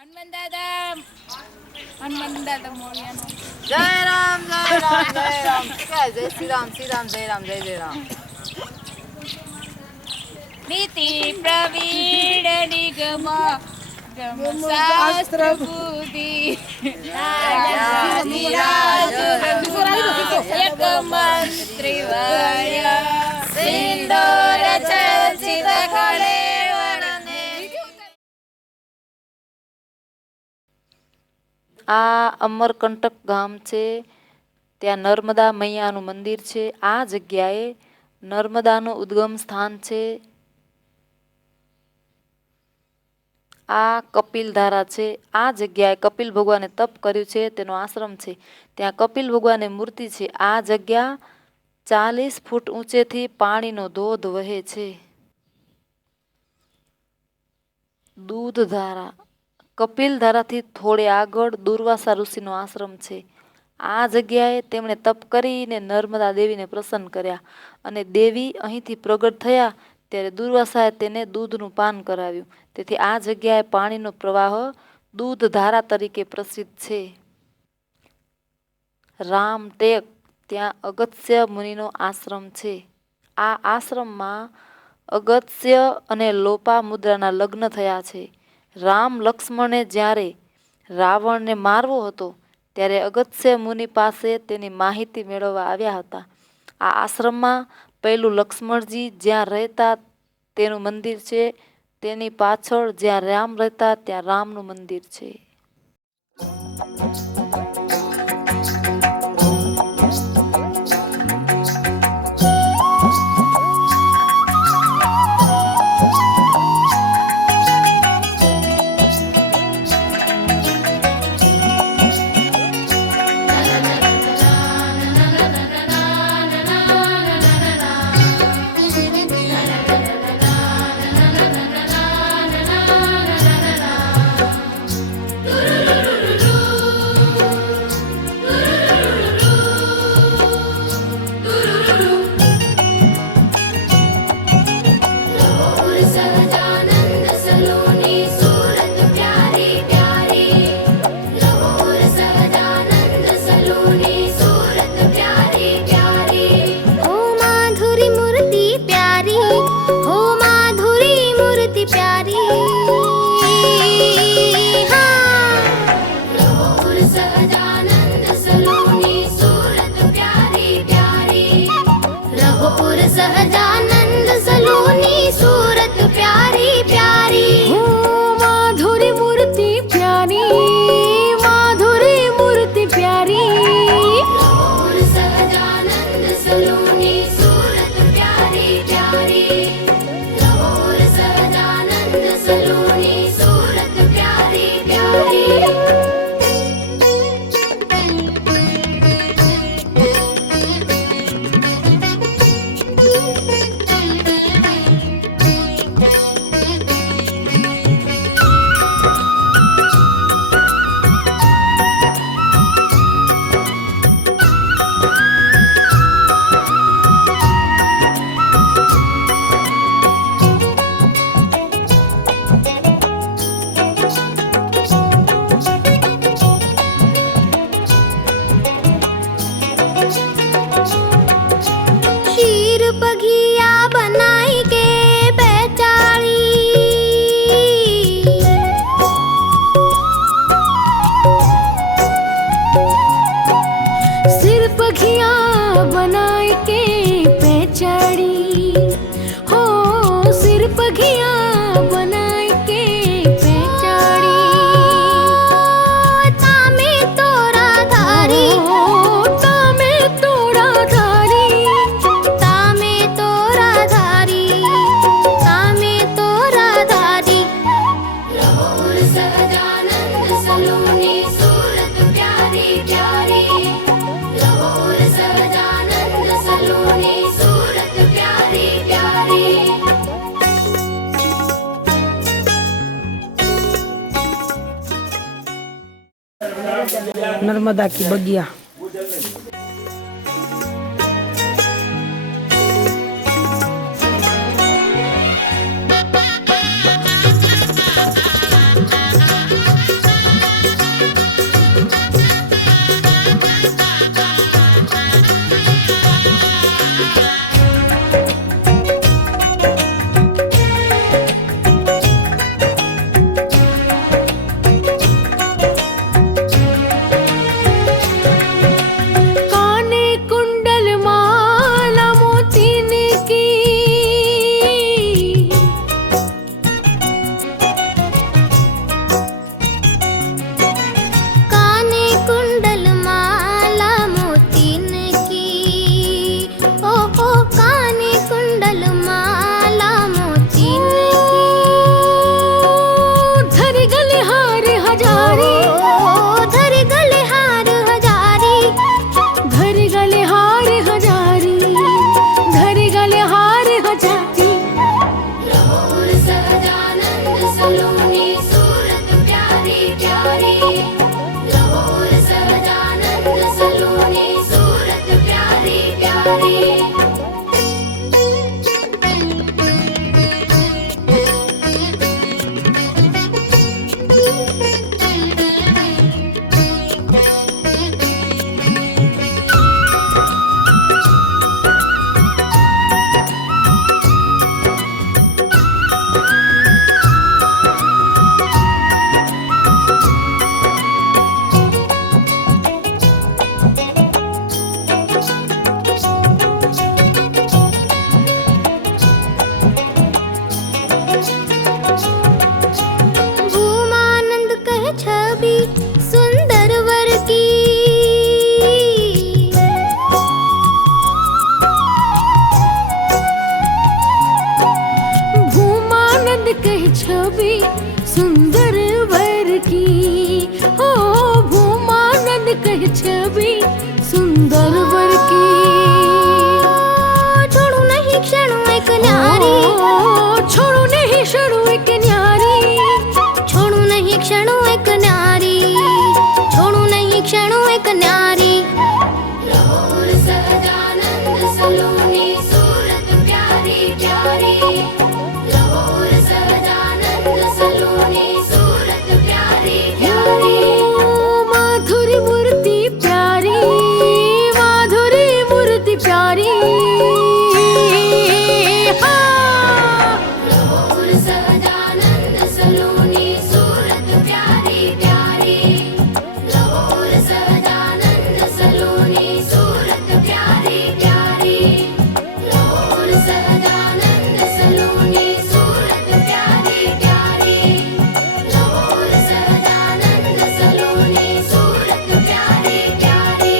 હનુમાન દાદા હનુમાન દાદા મોરિયાનો જય રામ જય રામ જય રામ જય શ્રી રામ શ્રી રામ જય રામ જય જય રામ. નીતિ પ્રવીણ નિગમ ગમ શાસ્ત્ર બુદ્ધિ એક મંત્રી વર્ય સિંદૂર ચર્ચિત કરે. આ અમરકંટક ગામ છે, ત્યાં નર્મદા મૈયાનું મંદિર છે. આ જગ્યાએ નર્મદાનું ઉદ્ગમ સ્થાન છે. આ કપિલધારા છે. આ જગ્યાએ કપિલ ભગવાને તપ કર્યું છે, તેનો આશ્રમ છે. ત્યાં કપિલ ભગવાનની મૂર્તિ છે. આ જગ્યા 40 ફૂટ ઊંચેથી પાણીનો ધોધ વહે છે. દૂધધારા કપિલધારાથી થોડે આગળ દુર્વાસા ઋષિનો આશ્રમ છે. આ જગ્યાએ તેમણે તપ કરીને નર્મદા દેવીને પ્રસન્ન કર્યા અને દેવી અહીંથી પ્રગટ થયા ત્યારે દુર્વાસાએ તેને દૂધનું પાન કરાવ્યું. તેથી આ જગ્યાએ પાણીનો પ્રવાહ દૂધધારા તરીકે પ્રસિદ્ધ છે. રામટેક ત્યાં અગસ્ત્ય મુનિનો આશ્રમ છે. આ આશ્રમમાં અગસ્ત્ય અને લોપામુદ્રાના લગ્ન થયા છે. રામ લક્ષ્મણે જ્યારે રાવણને મારવો હતો ત્યારે અગસ્ત્ય મુનિ પાસે તેની માહિતી મેળવવા આવ્યા હતા. આ આશ્રમમાં પહેલું લક્ષ્મણજી જ્યાં રહેતા તેનું મંદિર છે. તેની પાછળ જ્યાં રામ રહેતા ત્યાં રામનું મંદિર છે. સહજાનંદ સલોની सूरत प्यारी प्यारी हो माधुरी मूर्ति प्यारी माधुरी मूर्ति प्यारी સહજાનંદ સલોની सूरत प्यारी प्यारी સહજાનંદ સલોની सूरत प्यारी प्यारी बनाए के पेचड़ी हो सिर पघिया बनाए के पेचड़ी तामे तोरा धारी तामे तोरा धारी तामे तोरा धारी तामे तोरा धारी रहोर सहजानंद सलोनी सूरत प्यारी प्यारी સહજાનંદ સલોની सूरत प्यारी प्यारी नर्मदा की बगिया छवि सुंदर वर की। ओ भूमानंद कह छवि सुंदर वर की। छोड़ू नहीं क्षण एक न्यारी, छोड़ू नहीं क्षण एक न्यारी, छोड़ू नहीं क्षण एक न्यारी, छोड़ू नहीं क्षण एक न्यारी। लाहौर सहजानंद सलोनी सूरत प्यारी प्यारी, लाहौर सहजानंद सलोनी सूरत प्यारी प्यारी। माधुरी मूर्ति प्यारी, माधुरी मूर्ति प्यारी। लाहौर सहजानंद सलोनी सूरत प्यारी प्यारी, लाहौर सहजानंद सलोनी सूरत प्यारी प्यारी, लाहौर सहजानंद सलोनी सूरत प्यारी प्यारी, लाहौर सहजानंद सलोनी सूरत प्यारी प्यारी।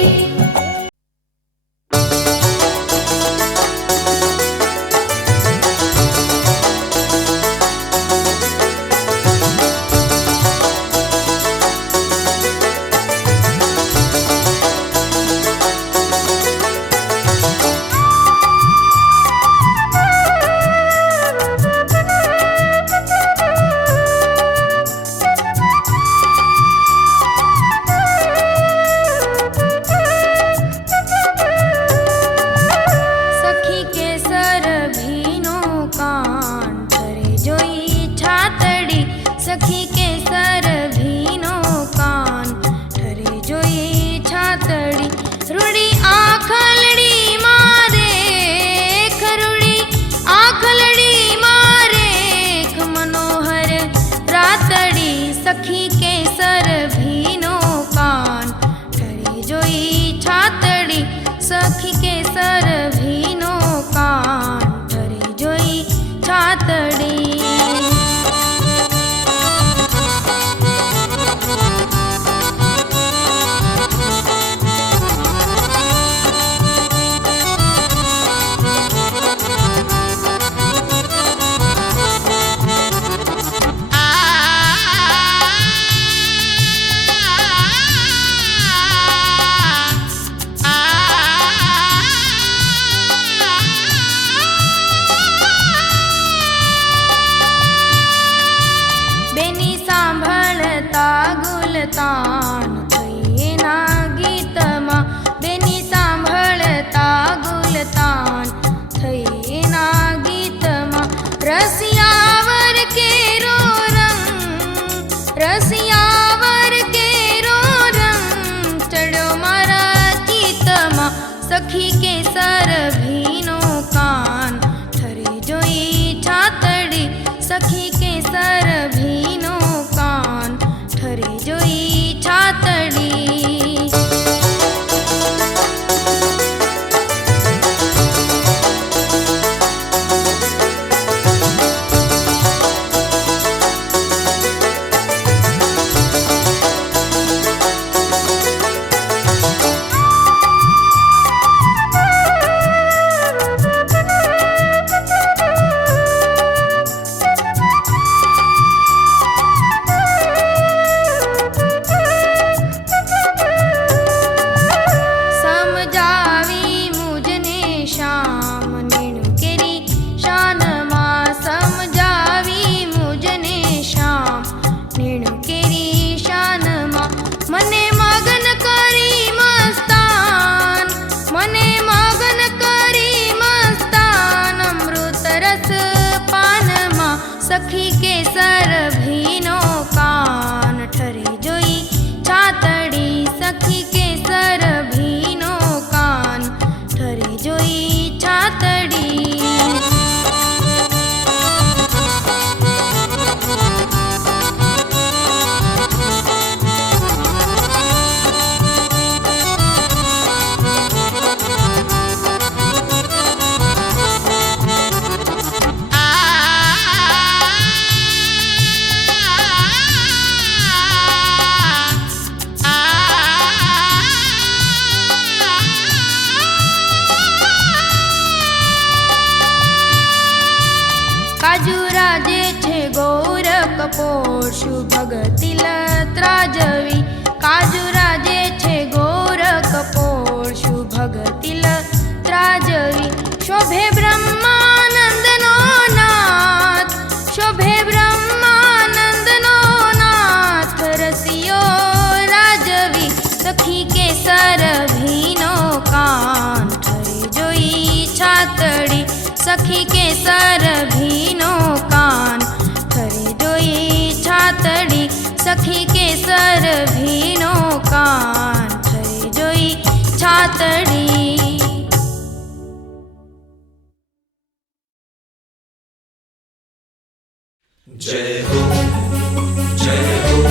सखी के सर भीनो कान करे जोई छातड़ी, सखी के सर भीनो कान ठरे जोई छातड़ी। रुड़ी आखलड़ी मारे खरुड़ी, आखलड़ी मारे मनोहर रातड़ी, सखी के सर भीनो कान ठरे जोई छातड़ी, सखी के सर भीनो कान ठरे जोई छातड़ी। બેની સાંભળતા ગુલતાન થઈના ગીતમાં, બેની સાંભળતા ગુલતાન થઈના ગીતમાં। રસિયાવર કેરો રંગ, રસિયાવર કેરો રંગ ચડ્યો મારા ચિત્તમાં, સખી કે સર ભીનો કાન ઠરે જોઈ છાતડી, સખી કે સર ભીનો કાન ઠરે જોઈ છાતડી। સખી કે સર ભીનો કાન ઠરે જોઈ છાતડી, સખી કે સર ભીનો કાન ઠરે જોઈ છાતડી। પોષુ ભગતિલ ત્રાજવી કાજુ રાજે છે ગોરખ પોષુ ભગતિલ ત્રાજવી શોભે બ્રહ્માનંદનો નાથ શોભે બ્રહ્માનંદનો નાથ રસિયો રાજવી સખી કેસર ભીનો કાન ઠરે જોઈ છાતડી સખી કેસર ભીનો કાન ઠરે જોઈ છાતડી સખી કેસર ભીનો કાન ઠરે જોઈ છાતડી. जय हो जय हो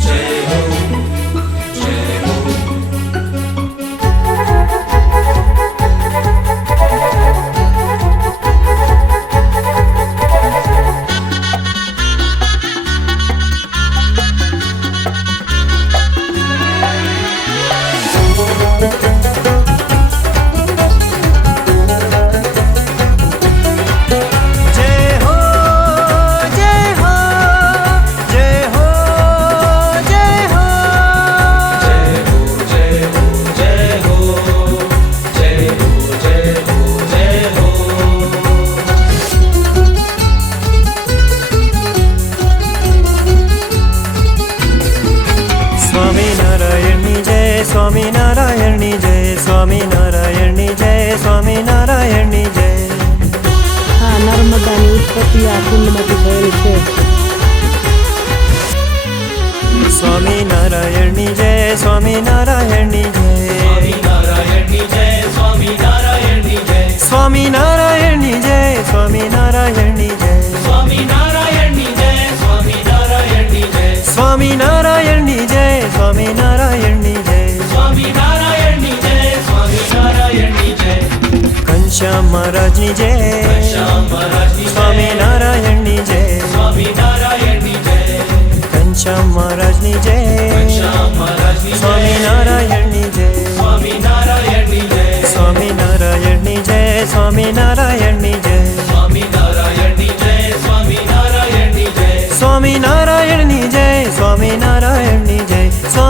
जय हो जय हो. સ્વામિનારાયણની જય સ્વામિનારાયણની જય સ્વામિનારાયણની જય. આ નર્મદાની ઉત્પત્તિ આ કુંડમાંથી થયેલ છે. સ્વામિનારાયણની જય સ્વામિનારાયણની જય સ્વામિનારાયણની જય સ્વામિનારાયણની જય સ્વામિનારાયણની જય સ્વામિનારાયણની જય સ્વામિનારાયણની જય સ્વામિનારાયણની જય સ્વામિનારાયણની જય સ્વામિનારાયણની જય સ્વામિનારાયણની જય સ્વામિનારાયણની જય. ઘનશ્યામ મહારાજની જય શ્યામ મહારાજની જય સ્વામિનારાયણની જય સ્વામિનારાયણની જય ઘનશ્યામ મહારાજની જય શ્યામ મહારાજની જય સ્વામિનારાયણની જય સ્વામિનારાયણની જય સ્વામિનારાયણની જય સ્વામિનારાયણની જય સ્વામિનારાયણની જય સ્વામિનારાયણની જય સ્વામિનારાયણની જય સ્વામિનારાયણની જય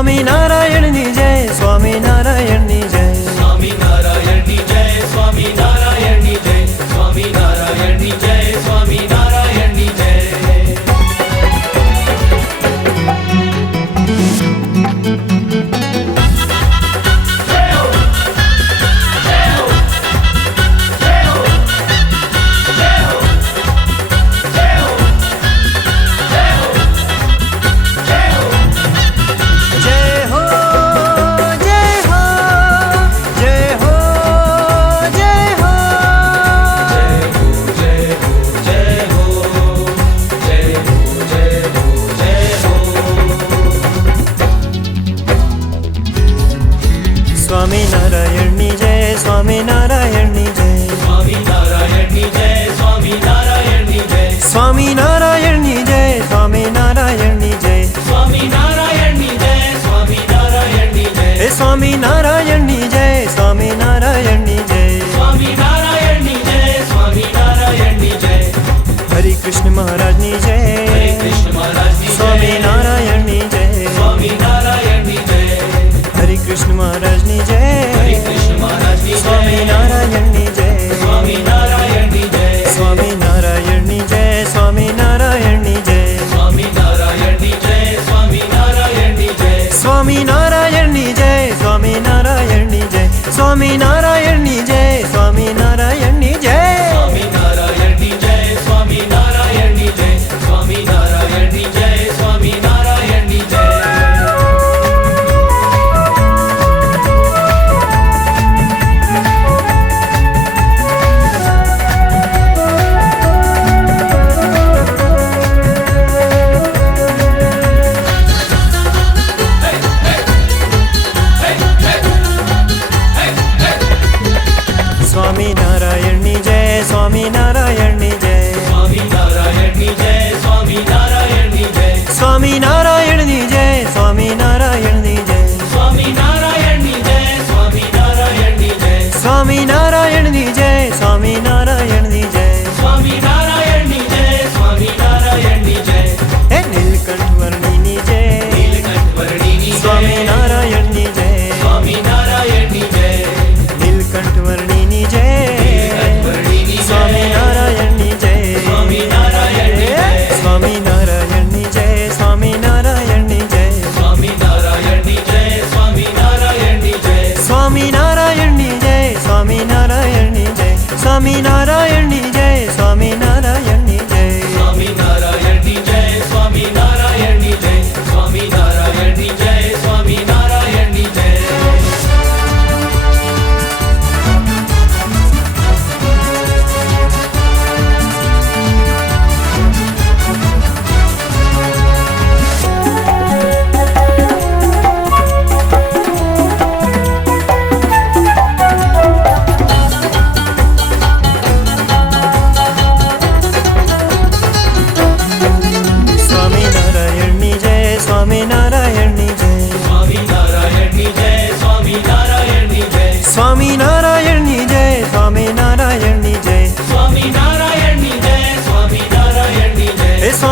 સ્વામિનારાયણની જય સ્વામિનારાયણની જય સ્વામિનારાયણની જય સ્વામિનારાયણની જય સ્વામિનારાયણની જય સ્વામિનારાયણની જય. જય હો જય હો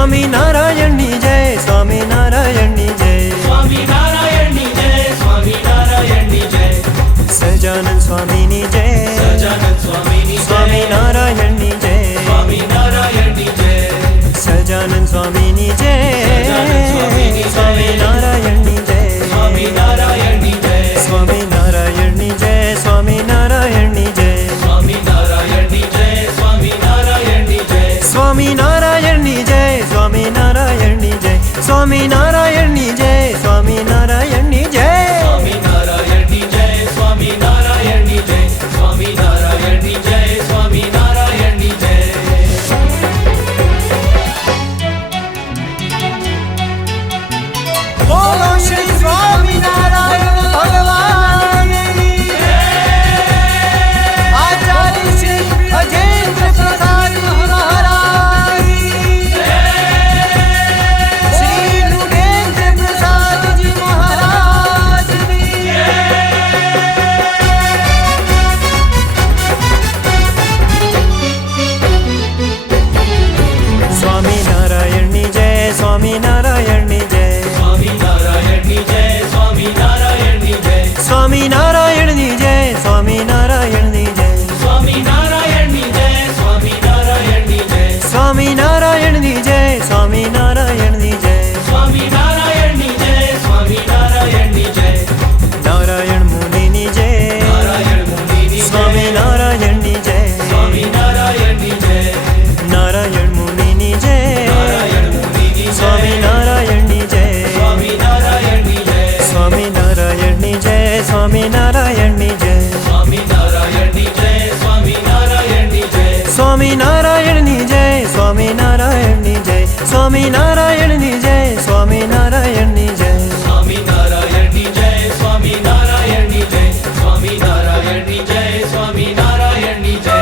સ્વામિનારાયણની જય, સ્વામિનારાયણની જય, સ્વામિનારાયણની જય, સ્વામિનારાયણની જય, સહજાનંદ સ્વામીની જય, સહજાનંદ સ્વામીની જય, સ્વામિનારાયણની જય, સ્વામિનારાયણની જય, સહજાનંદ સ્વામીની જય, સ્વામિનારાયણની જય, સ્વામિનારાયણની જય, સ્વામિનારાયણની જય, સ્વામિનારાયણની જય, સ્વામિનારાયણની જય, સ્વામિનારાયણની જય, સ્વામિનારાયણની જય, સ્વામિનારાયણની જય, સ્વામિનારાયણની જય, સ્વામિનારાયણની જય, સ્વામિનારાયણની જય, સ્વામિનારાયણની જય, સ્વામિનારાયણની જય, સ્વામિનારાયણની જય. બોલો શ્રી સ્વામિનારાયણ ભગવાનની જય. આચાર્ય શ્રી અજેન્દ્ર પ્રસાદ મહારાજની જય. શ્રી નૃગેન્દ્ર પ્રસાદજી મહારાજની જય. સ્વામિનારાયણની જય, સ્વામિનારાયણની જય, સ્વામિનારાયણની જય, સ્વામિનારાયણની જય, સ્વામિનારાયણની જય, સ્વામિનારાયણની જય, સ્વામિનારાયણની જય, સ્વામિનારાયણની જય, સ્વામિનારાયણની જય, સ્વામિનારાયણની જય, સ્વામિનારાયણની જય, સ્વામિનારાયણની જય, નારાયણ મુનિની જય, નારાયણ મુનિની જય, સ્વામિનારાયણની જય, સ્વામિનારાયણની જય, નારાયણ મુનિની જય, નારાયણ મુનિની જય, સ્વામિનારાયણની જય, સ્વામિનારાયણની જય, સ્વામિનારાયણની જય, સ્વામિનારાયણની જય, સ્વામિનારાયણની જય, સ્વામિનારાયણની જય, સ્વામિનારાયણની જય, સ્વામિનારાયણની જય, સ્વામિનારાયણની જય, સ્વામિનારાયણની જય, સ્વામિનારાયણની જય, સ્વામિનારાયણની જય, સ્વામિનારાયણની જય, સ્વામિનારાયણની જય.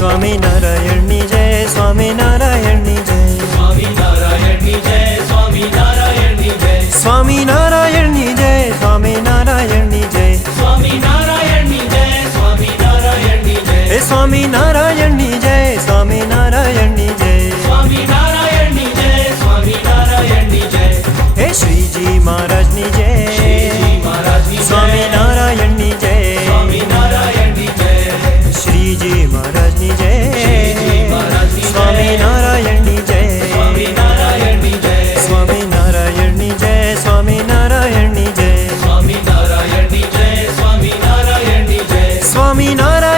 સ્વામિનારાયણની જય, સ્વામિનારાયણની જય, સ્વામિનારાયણની જય, સ્વામિનારાયણની જય, સ્વામિનારાયણની જય, સ્વામિનારાયણની જય, સ્વામિનારાયણની જય, સ્વામિનારાયણની જય, હે સ્વામિનારાયણની જય, સ્વામિનારાયણની જય, સ્વામિનારાયણની જય, સ્વામિનારાયણની જય, હે શ્રીજી મહારાજની જય, શ્રીજી મહારાજની જય, સ્વામિનારાયણની જય, સ્વામિનારાયણની જય, શ્રીજી મહારાજની જય, શ્રીજી મહારાજની જય, સ્વામિનારાયણની જય, સ્વામિનારાયણની જય, સ્વામિનારાયણની જય, સ્વામિનારાયણની જય, સ્વામિનારાયણની જય, સ્વામિનારાયણની જય,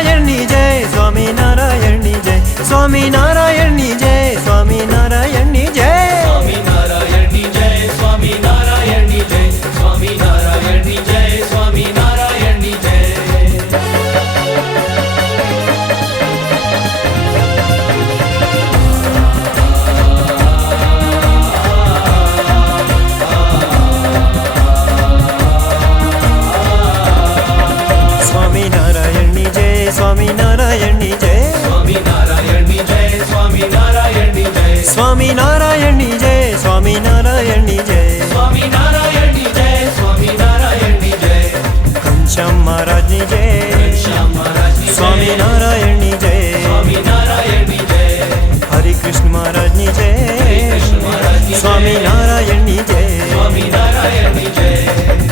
સ્વામિનારાયણની જય, સ્વામિનારાયણની જય, સ્વામિનારાયણની જય, સ્વામિનારાયણની જય, સ્વામિનારાયણની જય, સ્વામિનારાયણની જય, સ્વામિનારાયણની જય, સ્વામિનારાયણની જય. સ્વામિનારાયણની જય, સ્વામિનારાયણની જય, સ્વામિનારાયણની જય, સ્વામિનારાયણની જય, સ્વામિનારાયણની જય, સ્વામિનારાયણની જય, સ્વામિનારાયણની જય, સ્વામિનારાયણની જય, ઘનશ્યામ મહારાજની જય, ઘનશ્યામ મહારાજની જય, સ્વામિનારાયણની જય, સ્વામિનારાયણની જય, હરિકૃષ્ણ મહારાજની જય, હરિકૃષ્ણ મહારાજની જય, સ્વામિનારાયણની જય, સ્વામિનારાયણની જય,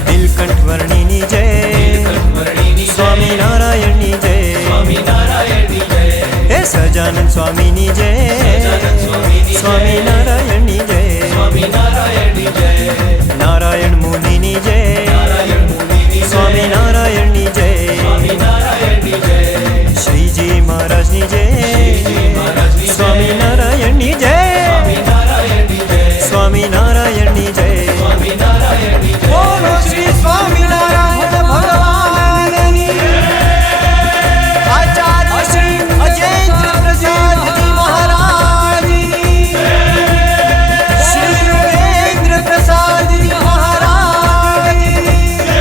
નીલકંઠ વર્ણિની જય, નીલકંઠવર્ણિની જય, સ્વામિનારાયણની જય, સ્વામિનારાયણની જય, હે સહજાનંદ સ્વામીની જય, સહજાનંદ સ્વામીની જય, સ્વામિનારાયણની જય, સ્વામિનારાયણની જય, નારાયણ મુનિની જય, નારાયણ મુનિની જય, સ્વામિનારાયણની જય, સ્વામિનારાયણની જય, શ્રીજી મહારાજની જય, શ્રીજી મહારાજની જય, સ્વામિનારાયણની જય, સ્વામિનારાયણની જય, સ્વામિનારાયણની જય, સ્વામિનારાયણની જય. બોલો શ્રી સ્વામિનારાયણ ભગવાનની જય. આચાર્ય શ્રી અજેન્દ્ર પ્રસાદજી મહારાજની જય. શ્રી નૃગેન્દ્ર પ્રસાદજી મહારાજની જય.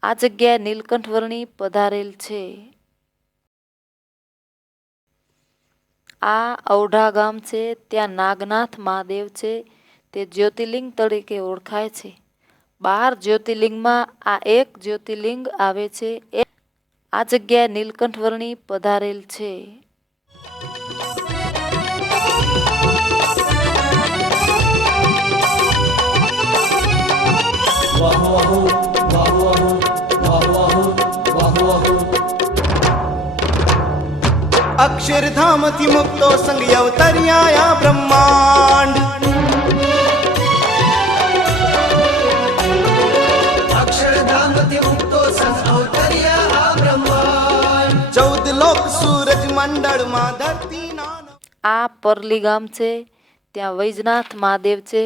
આ જગ્યાએ નીલકંઠ વર્ણી પધારેલ છે. આ ઔઢા ગામ છે. ત્યાં નાગનાથ મહાદેવ છે. તે જ્યોતિર્લિંગ તરીકે ઓળખાય છે. 12 જ્યોતિર્લિંગમાં આ એક જ્યોતિર્લિંગ આવે છે. આ જગ્યાએ નીલકંઠ વર્ણી પધારેલ છે. વાહુ વાહુ વાહુ વાહુ વાહુ વાહુ વાહુ. અક્ષરધામથી મુક્તો સંગ અવતર્યા બ્રહ્માંડ. અક્ષરધામથી મુક્તો સંગ અવતર્યા આ બ્રહ્માંડ. 14 લોક સૂરજ મંડળમાં ધરતીના આ પરલી ગામ છે. ત્યાં વૈજનાથ મહાદેવ છે.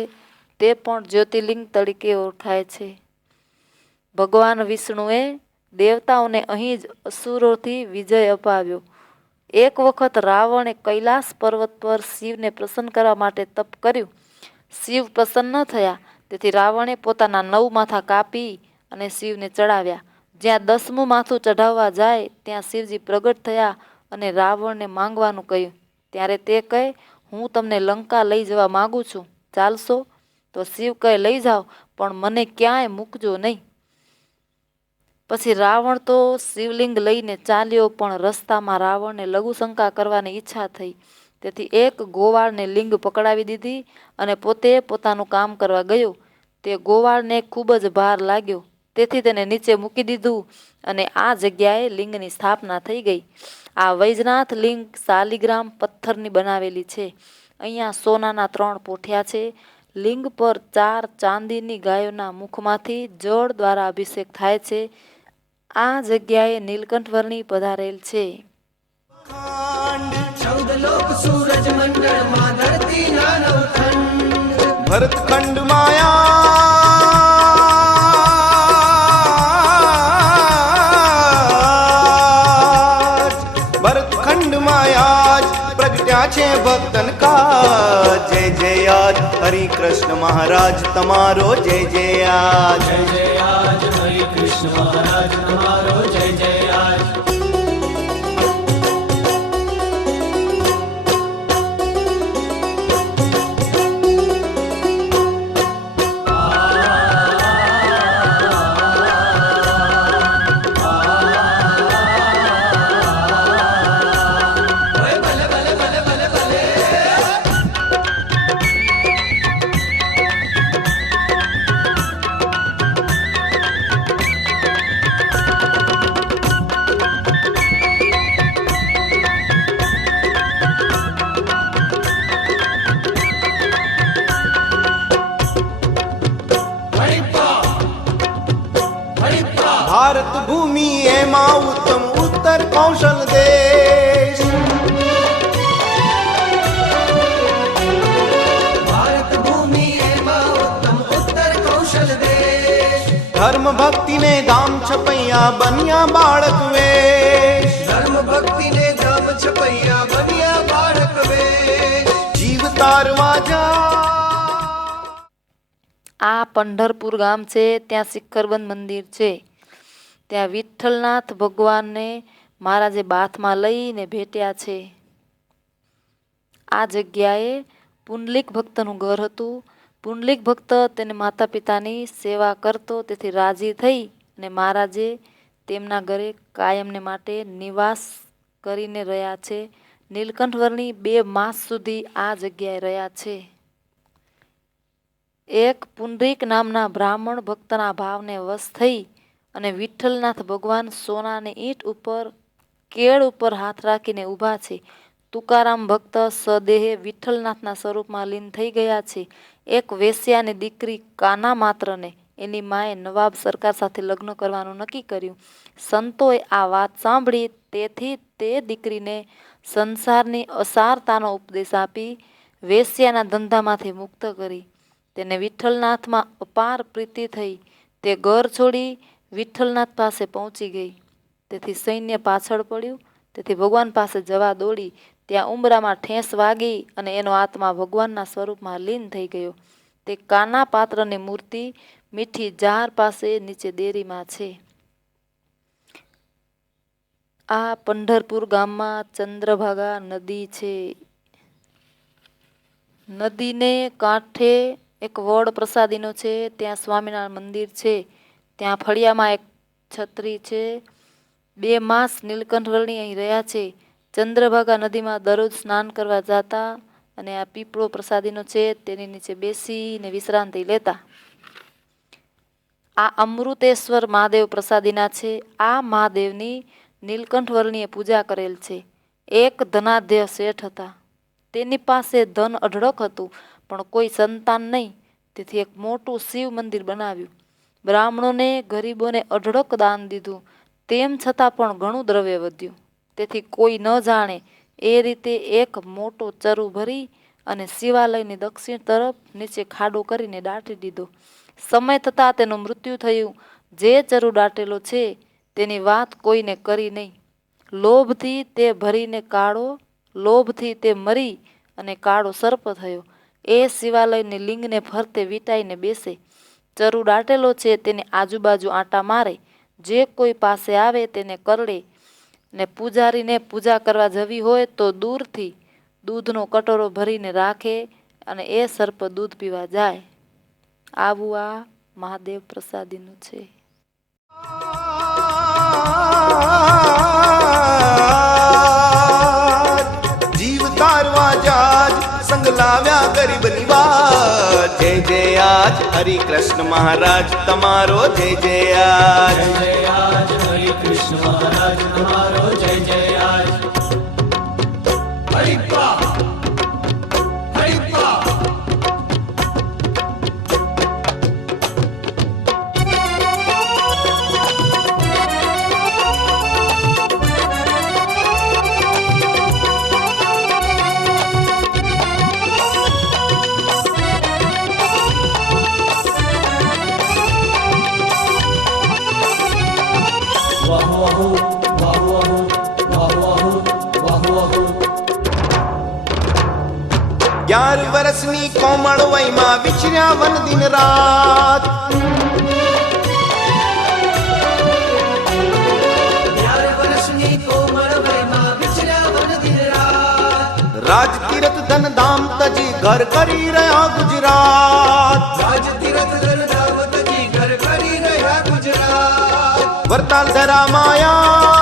તે પણ જ્યોતિર્લિંગ તરીકે ઓળખાય છે. ભગવાન વિષ્ણુએ દેવતાઓને અહીં જ અસુરોથી વિજય અપાવ્યો. એક વખત રાવણે કૈલાસ પર્વત પર શિવને પ્રસન્ન કરવા માટે તપ કર્યું. શિવ પ્રસન્ન ન થયા, તેથી રાવણે પોતાના 9 માથા કાપી અને શિવને ચડાવ્યા. જ્યાં 10મું માથું ચઢાવવા જાય ત્યાં શિવજી પ્રગટ થયા અને રાવણને માંગવાનું કહ્યું. ત્યારે તે કહે, હું તમને લંકા લઈ જવા માગું છું, ચાલશો? તો શિવ કહે, લઈ જાઓ, પણ મને ક્યાંય મૂકજો નહીં. પછી રાવણ તો શિવલિંગ લઈને ચાલ્યો, પણ રસ્તામાં રાવણને લઘુશંકા કરવાની ઈચ્છા થઈ. તેથી એક ગોવાળને લિંગ પકડાવી દીધી અને પોતે પોતાનું કામ કરવા ગયો. તે ગોવાળને ખૂબ જ ભાર લાગ્યો, તેથી તેને નીચે મૂકી દીધું અને આ જગ્યાએ લિંગની સ્થાપના થઈ ગઈ. આ વૈજનાથ લિંગ શાલિગ્રામ પથ્થરની બનાવેલી છે. અહીંયા સોનાના 3 પોઠિયા છે. લિંગ પર 4 ચાંદીની ગાયોના મુખમાંથી જળ દ્વારા અભિષેક થાય છે. આ જગ્યાએ નીલકંઠ વર્ણી પધારેલ છે. ખાંડ. 14 લોક સૂરજ મંડળમાં ધરતીના 9 ખંડ. ભરતખંડ માયા ભરતખંડ માયા પ્રગટ્યા છે ભક્તન કા. જય જય આજ હરિ કૃષ્ણ મહારાજ તમારો જય જય આજ. જય જય આજ હરિ કૃષ્ણ મહારાજ તમારો જય જય આજ. ભારત ભૂમિ એમાં ઉત્તમ ઉત્તર કૌશલ દેશ. ભારત ભૂમિ એમાં ઉત્તમ ઉત્તર કૌશલ દેશ. ધર્મ ભક્તિને ધામ છપૈયા બન્યા બાળક વેશ. ધર્મ ભક્તિને ધામ છપૈયા બન્યા બાળક વેશ. જીવ તારવા જા. આ પંઢરપુર ગામ છે. ત્યાં શિખરબંધ મંદિર છે. ત્યાં વિઠ્ઠલનાથ ભગવાનને મહારાજે બાથમાં લઈને ભેટ્યા છે. આ જગ્યાએ પુંડલીક ભક્તનું ઘર હતું. પુંડલીક ભક્ત તેને માતા પિતાની સેવા કરતો, તેથી રાજી થઈ અને મહારાજે તેમના ઘરે કાયમને માટે નિવાસ કરીને રહ્યા છે. નીલકંઠ વર્ણી 2 માસ સુધી આ જગ્યાએ રહ્યા છે. એક પુંડરીક નામના બ્રાહ્મણ ભક્તના ભાવને વશ થઈ અને વિઠ્ઠલનાથ ભગવાન સોનાની ઈંટ ઉપર કેળ ઉપર હાથ રાખીને ઊભા છે. તુકારામ ભક્ત સદેહે વિઠ્ઠલનાથના સ્વરૂપમાં લીન થઈ ગયા છે. એક વેશ્યાની દીકરી કાના માત્રને એની માએ નવાબ સરકાર સાથે લગ્ન કરવાનું નક્કી કર્યું. સંતોએ આ વાત સાંભળી, તેથી તે દીકરીને સંસારની અસારતાનો ઉપદેશ આપી વેશ્યાના ધંધામાંથી મુક્ત કરી. તેને વિઠ્ઠલનાથમાં અપાર પ્રીતિ થઈ. તે ઘર છોડી વિઠ્ઠલનાથ પાસે પહોંચી ગઈ. તેથી સૈન્ય પાછળ પડ્યું. તેથી ભગવાન પાસે જવા દોડી. ત્યાં ઉંબરામાં ઠેસ વાગી અને એનો આત્મા ભગવાનના સ્વરૂપમાં લીન થઈ ગયો. તે કાના પાત્રની મૂર્તિ મીઠી જાર પાસે નીચે દેરીમાં છે. આ પંઢરપુર ગામમાં ચંદ્રભાગા નદી છે. નદીને કાંઠે એક વડ પ્રસાદીનો છે. ત્યાં સ્વામિનારાયણ મંદિર છે. ત્યાં ફળિયામાં એક છત્રી છે. 2 માસ નીલકંઠ વર્ણી અહીં રહ્યા છે. ચંદ્રભાગા નદીમાં દરરોજ સ્નાન કરવા જતા અને આ પીપળો પ્રસાદીનો છે તેની નીચે બેસીને વિશ્રાંતિ લેતા. આ અમૃતેશ્વર મહાદેવ પ્રસાદીના છે. આ મહાદેવની નીલકંઠ વર્ણીએ પૂજા કરેલ છે. એક ધનાઢ્ય શેઠ હતા. તેની પાસે ધન અઢળક હતું, પણ કોઈ સંતાન નહીં. તેથી એક મોટું શિવ મંદિર બનાવ્યું. બ્રાહ્મણોને ગરીબોને અઢળક દાન દીધું. તેમ છતાં પણ ઘણું દ્રવ્ય વધ્યું. તેથી કોઈ ન જાણે એ રીતે એક મોટો ચરુ ભરી અને શિવાલયની દક્ષિણ તરફ નીચે ખાડો કરીને દાટી દીધો. સમય થતાં તેનું મૃત્યુ થયું. જે ચરુ દાટેલો છે તેની વાત કોઈને કરી નહીં. લોભથી તે ભરીને કાળો, લોભથી તે મરી અને કાળો સર્પ થયો. એ શિવાલયની લિંગને ફરતે વીંટાઈને બેસે. ચરુ દાટેલો છે તેની આજુબાજુ આંટા મારે. જે કોઈ પાસે આવે તેને કરડે. ને પૂજારીને પૂજા કરવા જવી હોય તો દૂરથી દૂધનો કટોરો ભરીને રાખે અને એ સર્પ દૂધ પીવા જાય. આવું આ મહાદેવ પ્રસાદીનું છે. જીવ તારવા જાજ સંગ લાવ્યા ગરીબની વાત. જય જય આજ હરિ કૃષ્ણ મહારાજ તમારો જય જય આજ. જય જય આજ હરિ કૃષ્ણ મહારાજ તમારો જય જય આજ. હરિપા હરિપા ग्यार वर्षनी कोमल वयમાં વિચર્યા વન દિન રાત. 11 વર્ષની કોમળ વયમાં વિચર્યા વન દિન રાત. રાજ તીરથ ધન ધામ તજી ઘર કરી રહ્યા ગુજરાત. રાજ તીરથ ધન ધામ તજી ઘર કરી રહ્યા ગુજરાત. વરતાલ ધરા માયા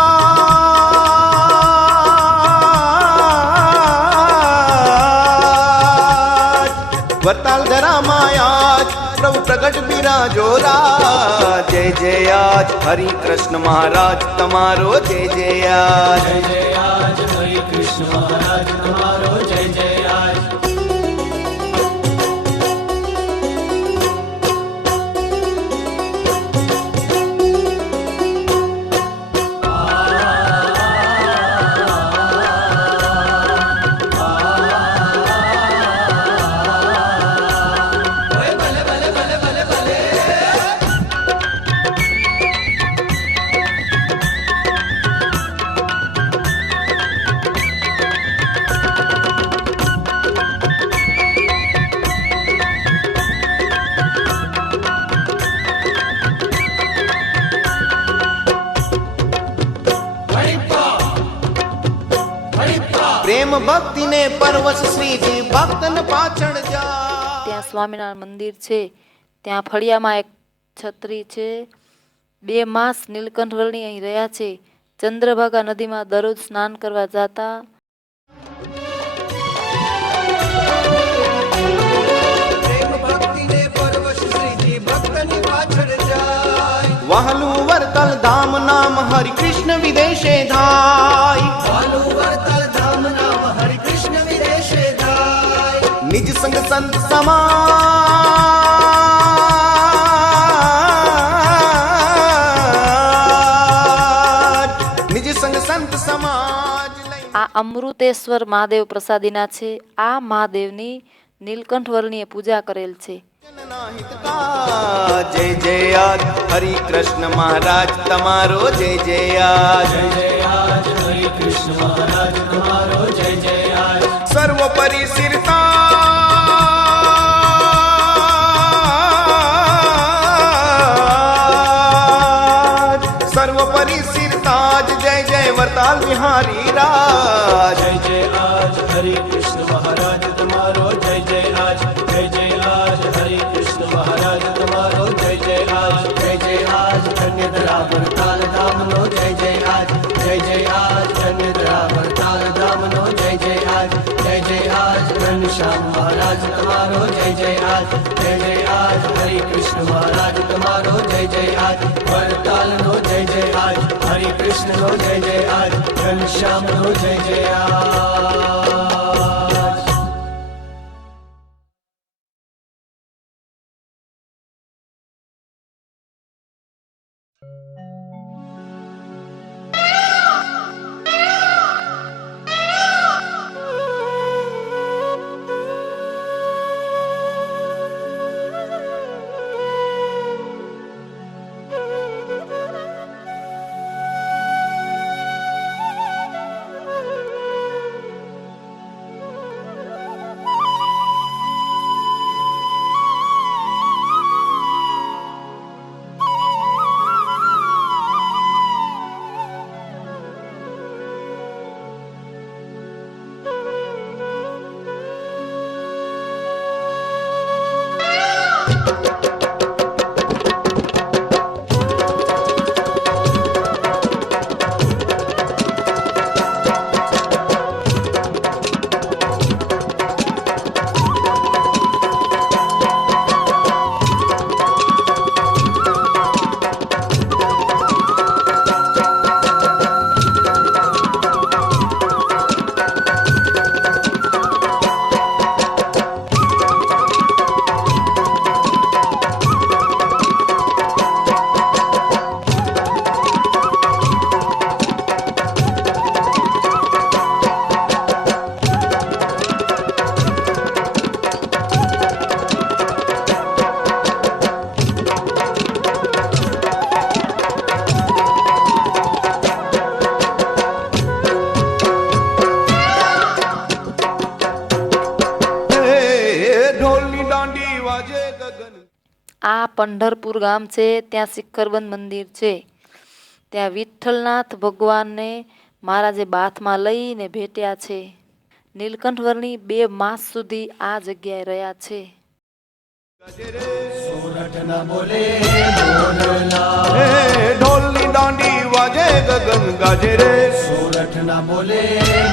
વરતાલ ધરા માયા પ્રભુ પ્રગટ બિરાજો રાજ. જય જય આજ હરિ કૃષ્ણ મહારાજ તમારો જય જય આજ. જય જય આજ હરિ કૃષ્ણ મહારાજ તમારો જય જય આજ. પ્રેમ ભક્તિ ને પરવશ શ્રીજી ભક્તન પાછળ જા. ત્યાં સ્વામિનારાયણ મંદિર છે. ત્યાં ફળિયામાં એક છત્રી છે. 2 માસ નીલકંઠ વર્ણી અહીં રહ્યા છે. ચંદ્રભાગા નદીમાં દરરોજ સ્નાન કરવા જતા. પ્રેમ ભક્તિને પરવશ શ્રીજી ભક્તની પાછળ જાય. વહલું વરતલ ધામ નામ હરિ કૃષ્ણ વિદેશે ધાય. વાલું વરતલ ધામ નામ હરિ કૃષ્ણ વિદેશે જાય. નિજ સંગ સંત સમાજ. નિજ સંગ સંત સમાજ લઈ આ અમૃતેશ્વર મહાદેવ પ્રસાદીના છે. આ મહાદેવની નીલકંઠ વર્ણીએ પૂજા કરેલ છે. જનના હિતકા. જય જય આજ હરિ કૃષ્ણ મહારાજ તમારો જય જય આજ. જય જય આજ હરિ કૃષ્ણ મહારાજ તમારો જય જય આજ. સર્વોપરી સિરતા સર્વોપરી સિરતાજ. જય જય વર્તા वरताल बिहारी राज। जय जय आज हरे कृष्ण महाराज तुम्हारो जय जय आज, जय जय आज हरे कृष्ण महाराज तुम्हारो जय जय आज, जय जय आज कन्याधरा वरताल धामनो जय जय आज, जय जय आज कन्याधरा वरताल धामनो जय जय आज, जय जय आज घनश्याम महाराज तुम्हारो जय जय आज, जय जय आज हरे कृष्ण महाराज तुम्हारो जय जय आज, वरताल नो जय जय आज, हरे कृष्ण नो जय जय आज, घनश्याम नो जय जय आज। ઢોલની દાંડી વાજે ગગન। આ પંઢરપુર ગામ છે, ત્યાં શિખરબંધ મંદિર છે. ત્યાં વિઠ્ઠલનાથ ભગવાનને મહારાજે બાથમાં લઈને ભેટ્યા છે. નીલકંઠ વર્ણી 2 માસ સુધી આ જગ્યાએ રહ્યા છે. સોરઠના બોલે મોરલા, હે ઢોલની દાંડી વાજે ગગન ગાજે રે। સોરઠના બોલે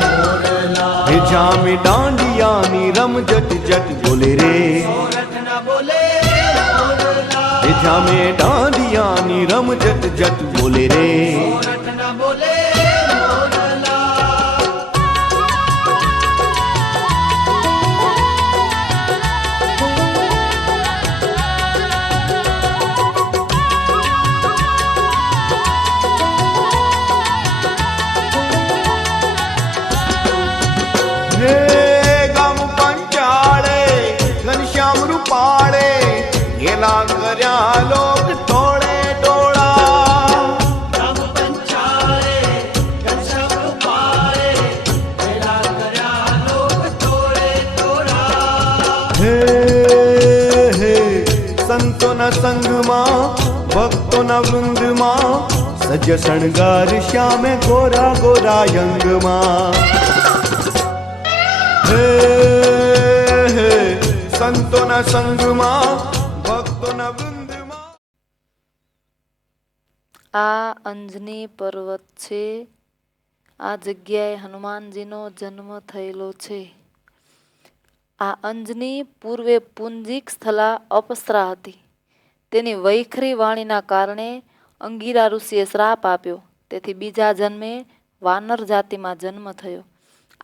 મોરલા, હે જામે દાંડિયાની રમઝટ જટ બોલે રે। સોરઠના બોલે મોરલા, હે જામે દાંડિયાની રમઝટ જટ બોલે રે। સોરઠના બોલે મોરલા, હે ગામ પંચાળે ઘનશ્યામ રૂપાળે એલા કર્યા લોક ટોળે ટોળા। રામ પંચાળે ઘનશ્યામ રૂપાળે, વેલા કર્યા લોક ટોળે ટોળા। હે હે સંતોના સંગમાં ભક્તોના વૃંદમાં સજ શણગાર શ્યામે ગોરા ગોરા યંગમાં। હે હે સંતોના સંગમાં ભક્તોના વૃંદમાં। આ અંજની પર્વત છે. આ જગ્યાએ હનુમાનજીનો જન્મ થયેલો છે. આ અંજની પૂર્વે પુંજીક સ્થલા અપસરા હતી. તેની વૈખરી વાણીના કારણે અંગીરા ઋષિએ શ્રાપ આપ્યો. તેથી બીજા જન્મે વાનર જાતિમાં જન્મ થયો.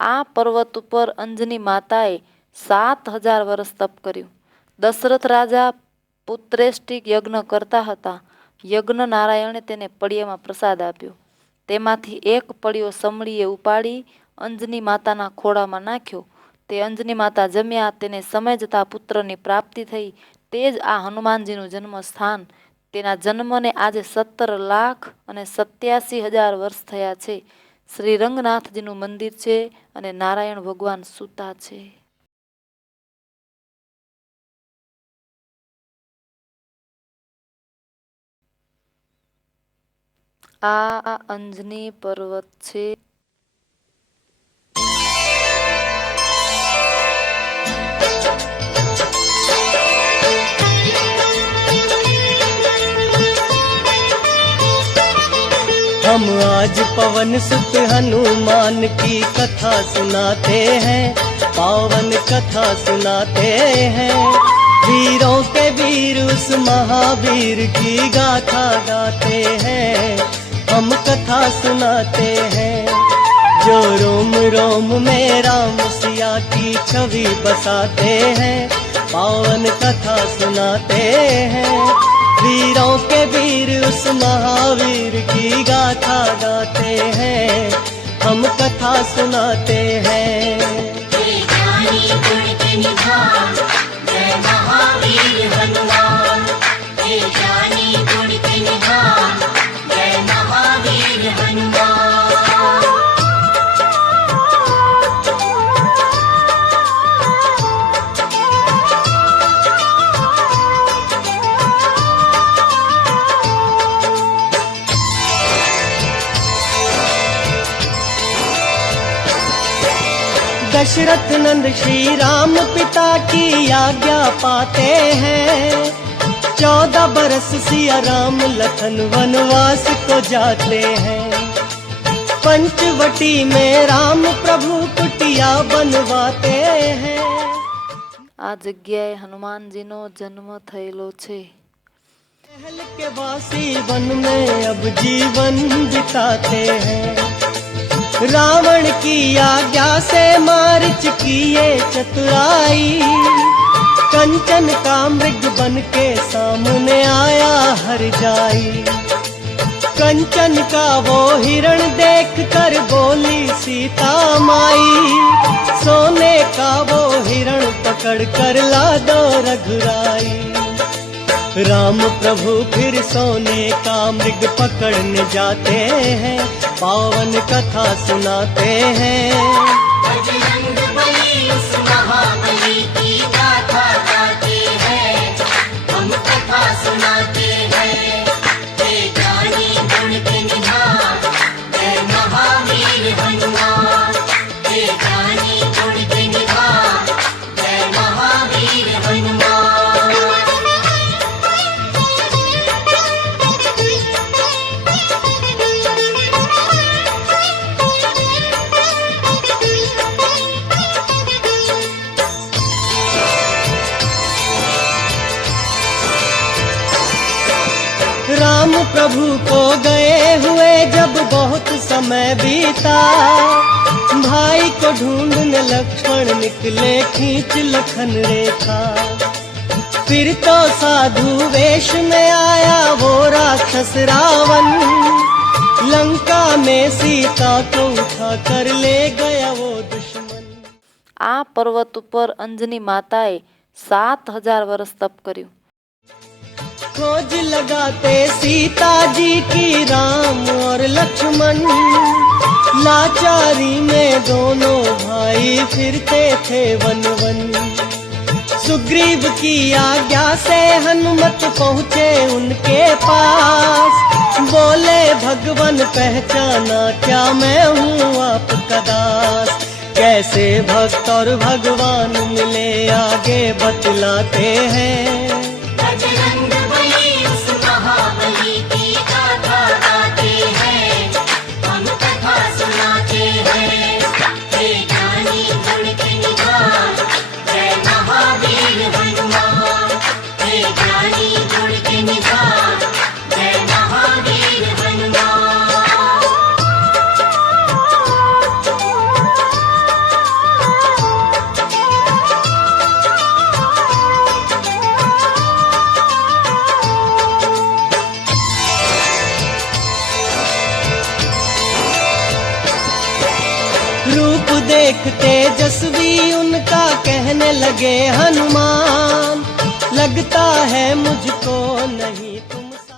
આ પર્વત ઉપર અંજની માતાએ 7000 વર્ષ તપ કર્યું. દશરથ રાજા પુત્રેષ્ટિક યજ્ઞ કરતા હતા. યજ્ઞ નારાયણે તેને પડિયામાં પ્રસાદ આપ્યો. તેમાંથી એક પડિયો સમળીએ ઉપાડી અંજની માતાના ખોળામાં નાખ્યો. તે અંજની માતા જમ્યા. તેને સમય જતાં પુત્રની પ્રાપ્તિ થઈ. તે જ આ હનુમાનજીનું જન્મસ્થાન. તેના જન્મને આજે 17,87,000 વર્ષ થયા છે. શ્રી રંગનાથજીનું મંદિર છે અને નારાયણ ભગવાન સૂતા છે. આ અંજની પર્વત છે. हम आज पवन सुत हनुमान की कथा सुनाते हैं, पावन कथा सुनाते हैं। वीरों के वीर उस महावीर की गाथा गाते हैं, हम कथा सुनाते हैं। जो रोम रोम में राम सिया की छवि बसाते हैं, पावन कथा सुनाते हैं। वीरों के वीर उस महावीर की गाथा गाते हैं, हम कथा सुनाते हैं। दशरथ नंद श्री राम पिता की आज्ञा पाते हैं। 14 बरस सिया राम लखन वनवास को जाते हैं। पंचवटी में राम प्रभु कुटिया बनवाते हैं। આ જગ્યાએ હનુમાનજીનો જન્મ થયેલો છે. महल के वासी वन में अब जीवन बिताते हैं। रावण की आज्ञा से मार्च किए चतुराई, कंचन का मृग बन के सामने आया हर जाई। कंचन का वो हिरण देख कर बोली सीता माई, सोने का वो हिरण पकड़ कर ला दो रघुराई। राम प्रभु फिर सोने का मृग पकड़ने जाते हैं, पावन कथा सुनाते हैं। बजरंग बली उस महाबली की गाथा गाते हैं, हम कथा सुनाते हैं। जय ज्ञानी गुण के निधान, जय महावीर हनुमान। जय ज्ञानी गुण के निधान, जय महावीर हनुमान। राम प्रभु को गए हुए जब बहुत समय बीता, भाई को ढूंढने लक्ष्मण निकले खींच लखन रेखा। फिर तो साधु वेश में आया वो राक्षस रावण, लंका में सीता को उठा कर ले गया वो दुश्मन। આ પર્વત ઉપર અંજની માતાએ 7000 વર્ષ તપ કર્યું. खोज लगाते सीता जी की राम और लक्ष्मण, लाचारी में दोनों भाई फिरते थे वन वन। सुग्रीव की आज्ञा से हनुमत पहुँचे उनके पास, बोले भगवन पहचाना क्या मैं हूँ आपका दास। कैसे भक्त और भगवान मिले आगे बतलाते हैं। बजरंग बली उस महाबली की गाथा गाते हैं, हम कथा सुनाते हैं। जय ज्ञानी गुण के निधान, जय महावीर हनुमान। जय ज्ञानी गुण के निधान, जय महावीर हनुमान। रूप देख तेजस्वी उनका कहने लगे हनुमान, लगता है मुझको नहीं तुम सा।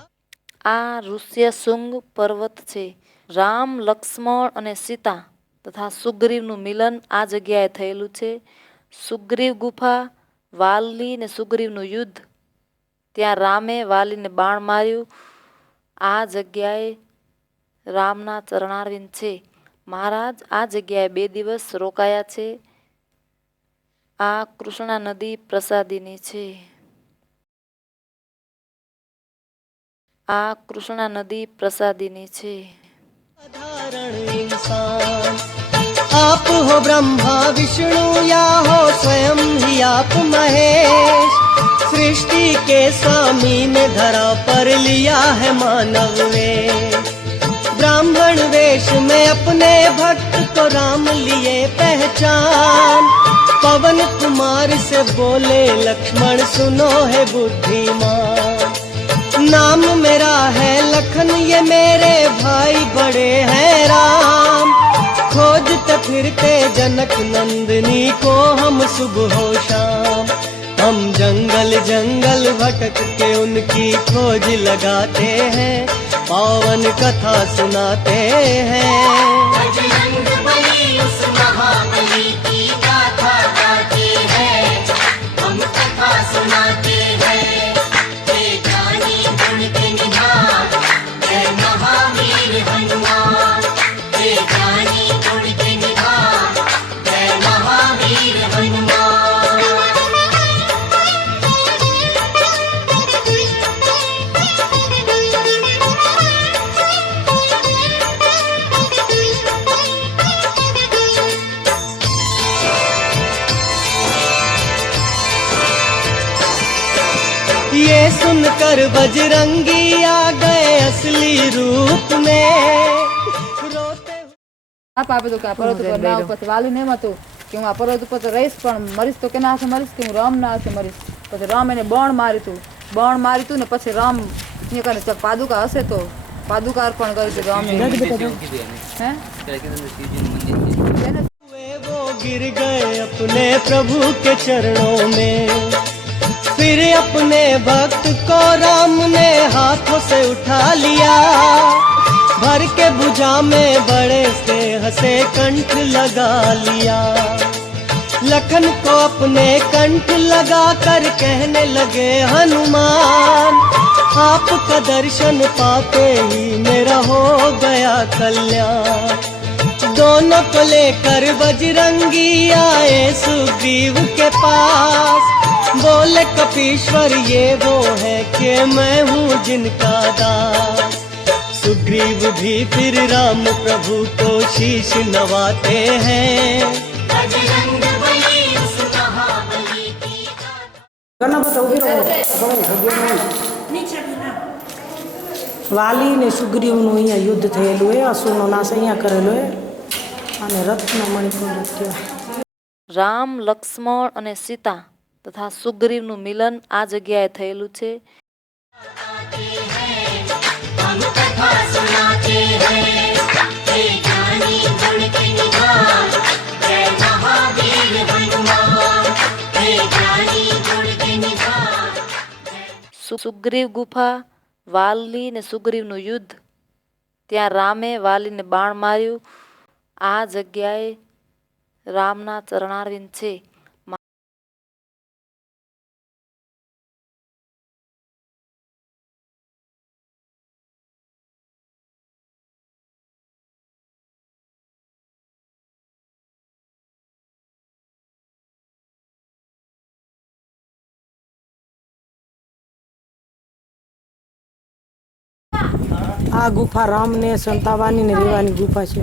આ ઋષ્યશૃંગ પર્વત છે. રામ, લક્ષ્મણ અને સીતા તથા સુગ્રીવનું મિલન આ જગ્યાએ થયેલું છે. સુગ્રીવ ગુફા, વાલી ને સુગ્રીવનું યુદ્ધ, ત્યાં રામે વાલીને બાણ માર્યું. આ જગ્યાએ રામના ચરણારવિંદ છે. મહારાજ આ જગ્યાએ 2 દિવસ રોકાયા છે. આ કૃષ્ણા નદી પ્રસાદીની છે. આ કૃષ્ણા નદી પ્રસાદીની છે. साधारण इंसान आप हो ब्रह्मा विष्णु या हो स्वयं ही आप महेश सृष्टि के स्वामी ने धरा पर लिया है मानव वेश ब्राह्मण वेश में अपने भक्त को राम लिए पहचान पवन कुमार से बोले लक्ष्मण सुनो है बुद्धिमान नाम मेरा है लखन ये मेरे भाई बड़े हैं राम खोजते फिरते जनक नंदनी को हम सुबह हो शाम हम जंगल जंगल भटक के उनकी खोज लगाते हैं पावन कथा सुनाते हैं बजरंग बली उस महाबली की गाथा गाते हैं हम कथा सुनाते हैं हे ज्ञानी गुण के निधान जय महावीर हनुमान हे ज्ञानी गुण के निधान जय महावीर हनुमान ये सुनकर बजरंगी आ गए असली रूप में रोते આપ આપે તો કે આ પર્વત ઉપર ના ઉપર વાલીને એમ હતું કે હું આ પર્વત ઉપર તો રહીશ પણ મરીશ તો કેના હાથે મરીશ કે હું રામના હાથે મરીશ. પછી રામ એને બણ માર્યું હતું ને પછી રામ ને કરે પાદુકા હશે તો પાદુકા અર્પણ કર્યું હતું રામને. હે हुए वो गिर गए अपने प्रभु के चरणों में फिर अपने भक्त को राम ने हाथों से उठा लिया भर के भुजा में बड़े से हंसे कंठ लगा लिया लखन को अपने कंठ लगा कर कहने लगे हनुमान आपका दर्शन पाते ही मेरा हो गया कल्याण दोनों को लेकर बजरंगी आए सुग्रीव के पास बोले कपीश्वर ये वो है कि मैं हूँ जिनका दास सुग्रीव भी फिर राम प्रभु को शीश नवाते हैं बजरंग बली उस महाबली की વાલી ને સુગ્રીવનું અહીંયા યુદ્ધ થયેલું હોય, અસુરનો નાશ અહીંયા કરેલો હોય અને રત્ન મણિપુર થયો. રામ, લક્ષ્મણ અને સીતા તથા સુગ્રીવનું મિલન આ જગ્યાએ થયેલું છે. हम कथा सुनाते हैं हे ज्ञानी गुण के निधान जय महावीर हनुमान हे ज्ञानी गुण के निधान સુગ્રીવ ગુફા, વાલી ને સુગ્રીવનું યુદ્ધ. ત્યાં રામે વાલીને બાણ માર્યું. આ જગ્યાએ રામના ચરણારવિંદ છે. આ ગુફા રામને સંતાવાની ને રહેવાની ગુફા છે.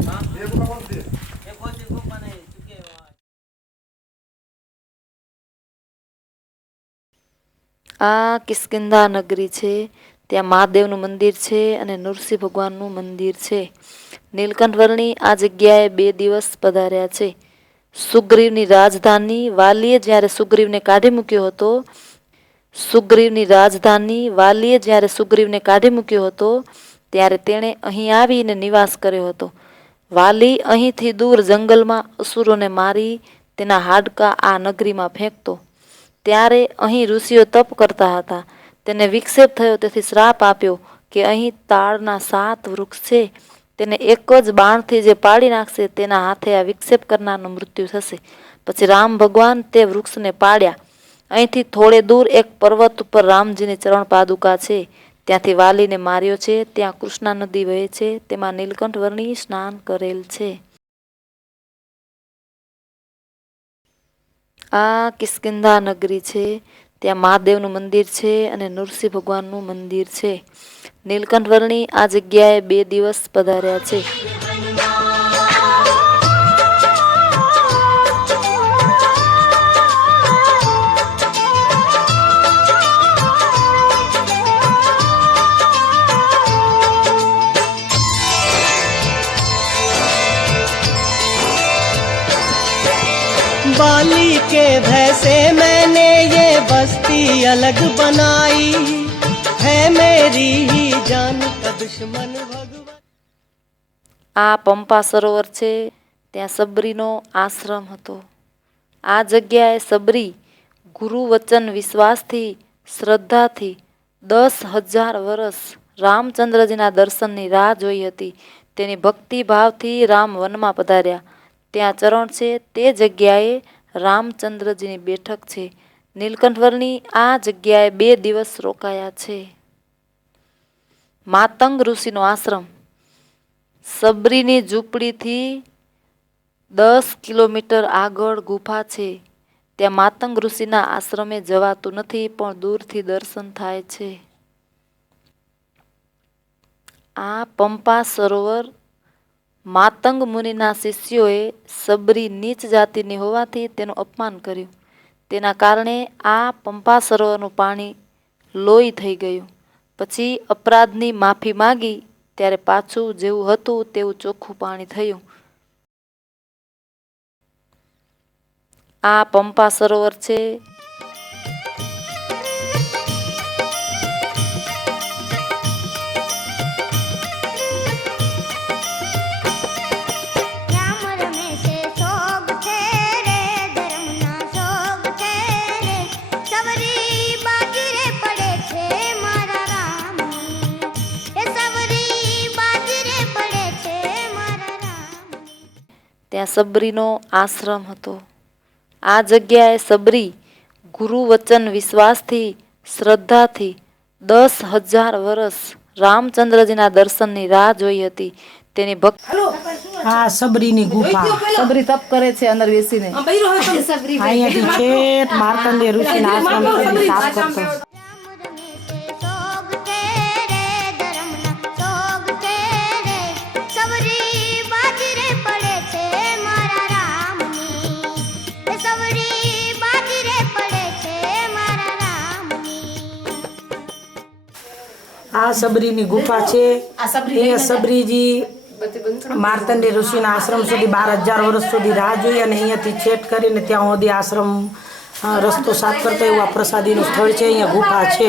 આ કિષ્કિંધા નગરી છે. ત્યાં મહાદેવનું મંદિર છે અને નૃસિંહ ભગવાનનું મંદિર છે. નીલકંઠ વર્ણી આ જગ્યાએ 2 દિવસ પધાર્યા છે. સુગ્રીવની રાજધાની વાલીએ જ્યારે સુગ્રીવને કાઢી મૂક્યો હતો ત્યારે તેણે અહીં આવીને નિવાસ કર્યો હતો. વાલી અહીંથી દૂર જંગલમાં અસુરોને મારી તેના હાડકા આ નગરીમાં ફેંકતો. ત્યારે અહીં ઋષિઓ તપ કરતા હતા. તેને વિક્ષેપ થયો, તેથી શ્રાપ આપ્યો કે અહીં તાળના 7 વૃક્ષ છે. તેને એક જ બાણથી જે પાડી નાખશે તેના હાથે આ વિક્ષેપ કરનારનું મૃત્યુ થશે. પછી રામ ભગવાન તે વૃક્ષને પાડ્યા. અહીંથી થોડે દૂર એક પર્વત ઉપર રામજીની ચરણ પાદુકા છે. ત્યાંથી વાલીને માર્યો છે. ત્યાં કૃષ્ણા નદી વહે છે, તેમાં નીલકંઠ વર્ણી સ્નાન કરેલ છે. આ કિષ્કિંધા નગરી છે. ત્યાં મહાદેવનું મંદિર છે અને નૃસિંહ ભગવાનનું મંદિર છે. નીલકંઠ વર્ણી આ જગ્યાએ 2 દિવસ પધાર્યા છે. बाली के भय से मैंने ये बस्ती अलग बनाई है मेरी ही जान का दुश्मन भगवान। આ પંપા સરોવર છે. ત્યાં સબરીનો આશ્રમ હતો. આ જગ્યાએ સબરી ગુરુ વચન વિશ્વાસથી શ્રદ્ધાથી 10,000 વર્ષ રામચંદ્રજીના દર્શનની રાહ જોઈ હતી. તેની ભક્તિભાવથી રામ વનમાં પધાર્યા. ત્યાં ચરણ છે. તે જગ્યાએ રામચંદ્રજીની બેઠક છે. નીલકંઠ વર્ણી આ જગ્યાએ 2 દિવસ રોકાયા છે. માતંગ ઋષિનો આશ્રમ સબરીની ઝૂંપડીથી 10 કિલોમીટર આગળ ગુફા છે. ત્યાં માતંગ ઋષિના આશ્રમે જવાતું નથી, પણ દૂરથી દર્શન થાય છે. આ પંપા સરોવર માતંગ મુનિના શિષ્યોએ સબરી નીચ જાતિની હોવાથી તેનું અપમાન કર્યું. તેના કારણે આ પંપા સરોવરનું પાણી લોહી થઈ ગયું. પછી અપરાધની માફી માગી ત્યારે પાછું જેવું હતું તેવું ચોખ્ખું પાણી થયું. આ પંપા સરોવર છે. રામ રમે છે સોગ છે રે ધર્મના સોગ છે રે સવરી બાજી રે પડે છે મારા રામની એ સવરી બાજી રે પડે છે મારા રામની. ત્યાં સબરીનો આશ્રમ હતો. આ જગ્યાએ સબરી ગુરુ વચન વિશ્વાસથી શ્રદ્ધાથી 10,000 વર્ષ રામચંદ્રજીના દર્શનની રાહ જોઈ હતી. તેની ભક્તિ આ સબરીની ગુફા સબરી તપ કરે છે અંદર બેસીને. અહીંયાથી છેક માર્કંડેય ઋષિના આશ્રમ સુધી તાપ કરતો. રામ રમે છે સોગ છે રે ધર્મના સોગ છે રે સવરી બાજી રે પડે છે મારા રામની એ સવરી બાજી રે પડે છે મારા રામની. આ સબરીની ગુફા છે. અહીંયા સબરીજી માર્કંડેય ઋષિના આશ્રમ સુધી 12,000 વર્ષ સુધી રાહ જોઈ અને અહીંયાથી છેટ કરીને ત્યાં સુધી આશ્રમ રસ્તો સાફ કરતા એવું આ પ્રસાદીનું સ્થળ છે. અહીંયા ગુફા છે.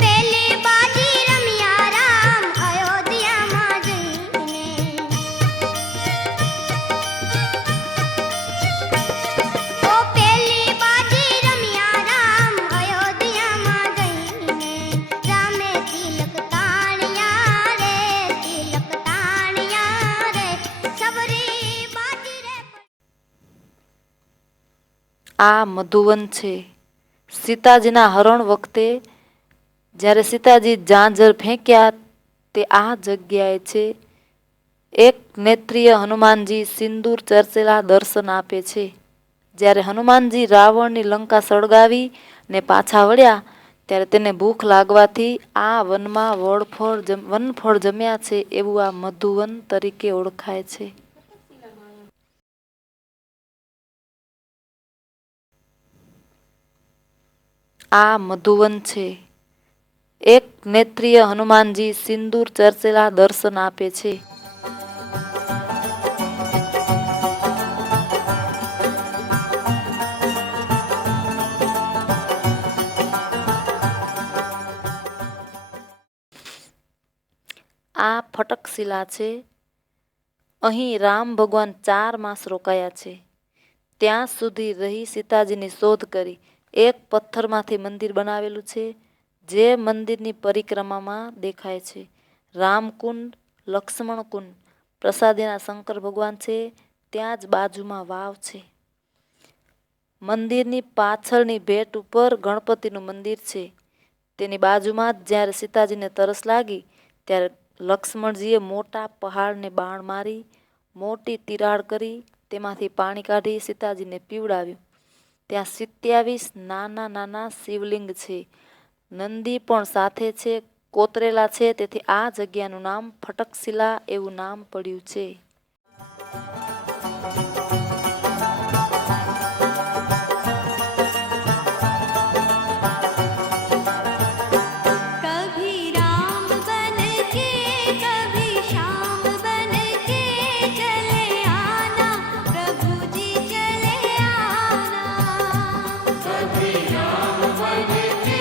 પેલી બાજી રમ્યા રામ અયોધ્યામાં જઈને ઓ પેલી બાજી રમ્યા રામ અયોધ્યામાં જઈને રામે તિલક તાણ્યા રે સવરી બાજી રે. આ મધુવન છે. સીતાજીના હરણ વખતે જ્યારે સીતાજી ઝાંઝર ફેંક્યા તે આ જગ્યાએ છે. એક નેત્રીય હનુમાનજી સિંદૂર ચર્ચેલા દર્શન આપે છે. જ્યારે હનુમાનજી રાવણની લંકા સળગાવી ને પાછા વળ્યા ત્યારે તેને ભૂખ લાગવાથી આ વનમાં વનફળ જમ્યા છે. એવું આ મધુવન તરીકે ઓળખાય છે. આ મધુવન છે. એક નેત્રીય હનુમાનજી સિંદૂર ચર્ચેલા દર્શન આપે છે. આ ફટકશિલા છે. અહીં રામ ભગવાન 4 માસ રોકાયા છે. ત્યાં સુધી રહી સીતાજીની શોધ કરી. એક પથ્થરમાંથી મંદિર બનાવેલું છે જે મંદિરની પરિક્રમામાં દેખાય છે. રામકુંડ, લક્ષ્મણકુંડ, પ્રસાદીના શંકર ભગવાન છે ત્યાં જ બાજુમાં વાવ છે. મંદિરની પાછળની ભેટ ઉપર ગણપતિનું મંદિર છે. તેની બાજુમાં જ જ્યારે સીતાજીને તરસ લાગી ત્યારે લક્ષ્મણજીએ મોટા પહાડને બાણ મારી મોટી તિરાડ કરી તેમાંથી પાણી કાઢી સીતાજીને પીવડાવ્યું. ત્યાં 27 નાના નાના શિવલિંગ છે. નંદી પણ સાથે છે, કોતરેલા છે. તેથી આ જગ્યાનું નામ ફટકશિલા એવું નામ પડ્યું છે. कभी राम बन के कभी श्याम बन के चले आना प्रभु जी चले आना. कभी राम बन के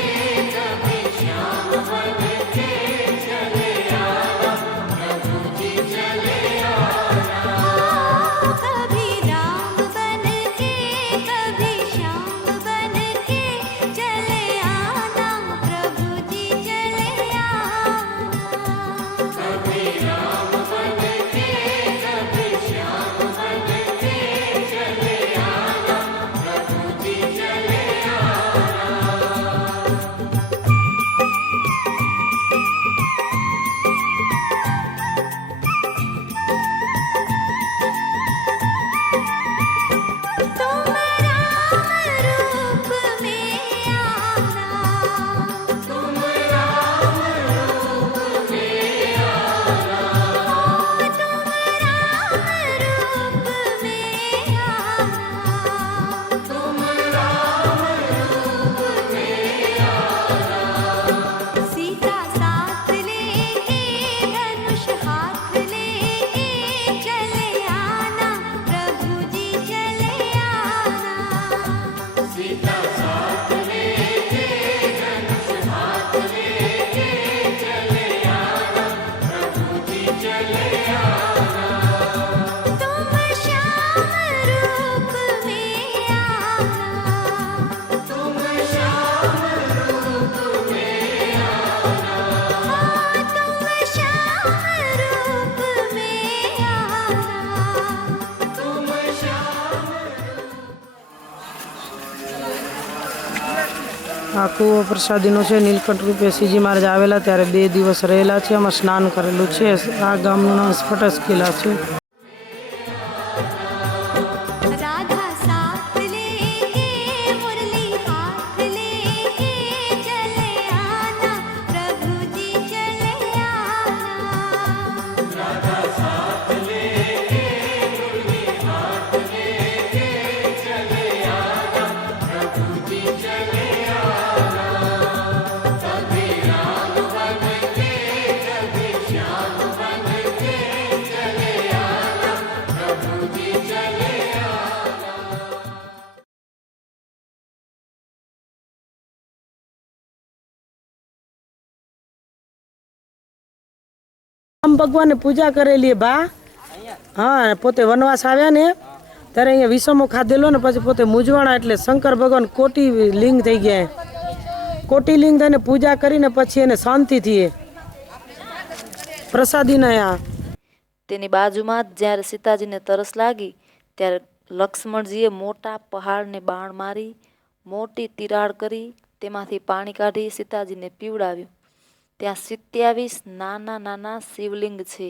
कभी श्याम बन के चले आना प्रभु जी चले आना. कभी राम बन के कभी श्याम बन के चले आना प्रभु जी चले आना. कभी राम बन के कभी श्याम बन के चले आना प्रभु जी चले तुम राम रूप में आना. तुम राम रूप में आना. तुम राम रूप में आना. तुम राम रूप में आना. सीता साथ लेके धनुष हाथ लेके चले आना प्रभु जी चले आना. सीता साथ लेके धनुष हाथ लेके चले आना प्रभु जी चले आना. तुम श्याम रूप में आना. तुम श्याम रूप में आना. तुम श्याम रूप में आना. तुम श्याम. આ કૂવો પ્રસાદીનો છે. નીલકંઠ રૂપે શ્રીજી મહારાજ આવેલા ત્યારે 2 દિવસ રહેલા છે. આમાં સ્નાન કરેલું છે. આ ગામનું નામ ફટકશિલા છે. राधा साथ लेके मुरली हाथ लेके चले आना प्रभु जी चले आना. राधा साथ लेके मुरली हाथ लेके चले आना प्रभु जी चले आना. कभी राम बन के कभी श्याम बन के चले आना प्रभु जी चले आना. રામ ભગવાનને પૂજા કરેલી બા. હા, પોતે વનવાસ આવ્યા ને ત્યારે અહીંયા વિષમો ખાધેલો ને પછી પોતે મૂંઝવણા એટલે શંકર ભગવાન કોટી લિંગ થઈ ગયા. કોટી લિંગ થઈને પૂજા કરીને પછી એને શાંતિ થઈ પ્રસાદીના આ તેની બાજુમાં જ જ્યારે સીતાજીને તરસ લાગી ત્યારે લક્ષ્મણજીએ મોટા પહાડને બાણ મારી મોટી તિરાડ કરી તેમાંથી પાણી કાઢી સીતાજીને પીવડાવ્યું. ત્યાં 27 નાના નાના શિવલિંગ છે.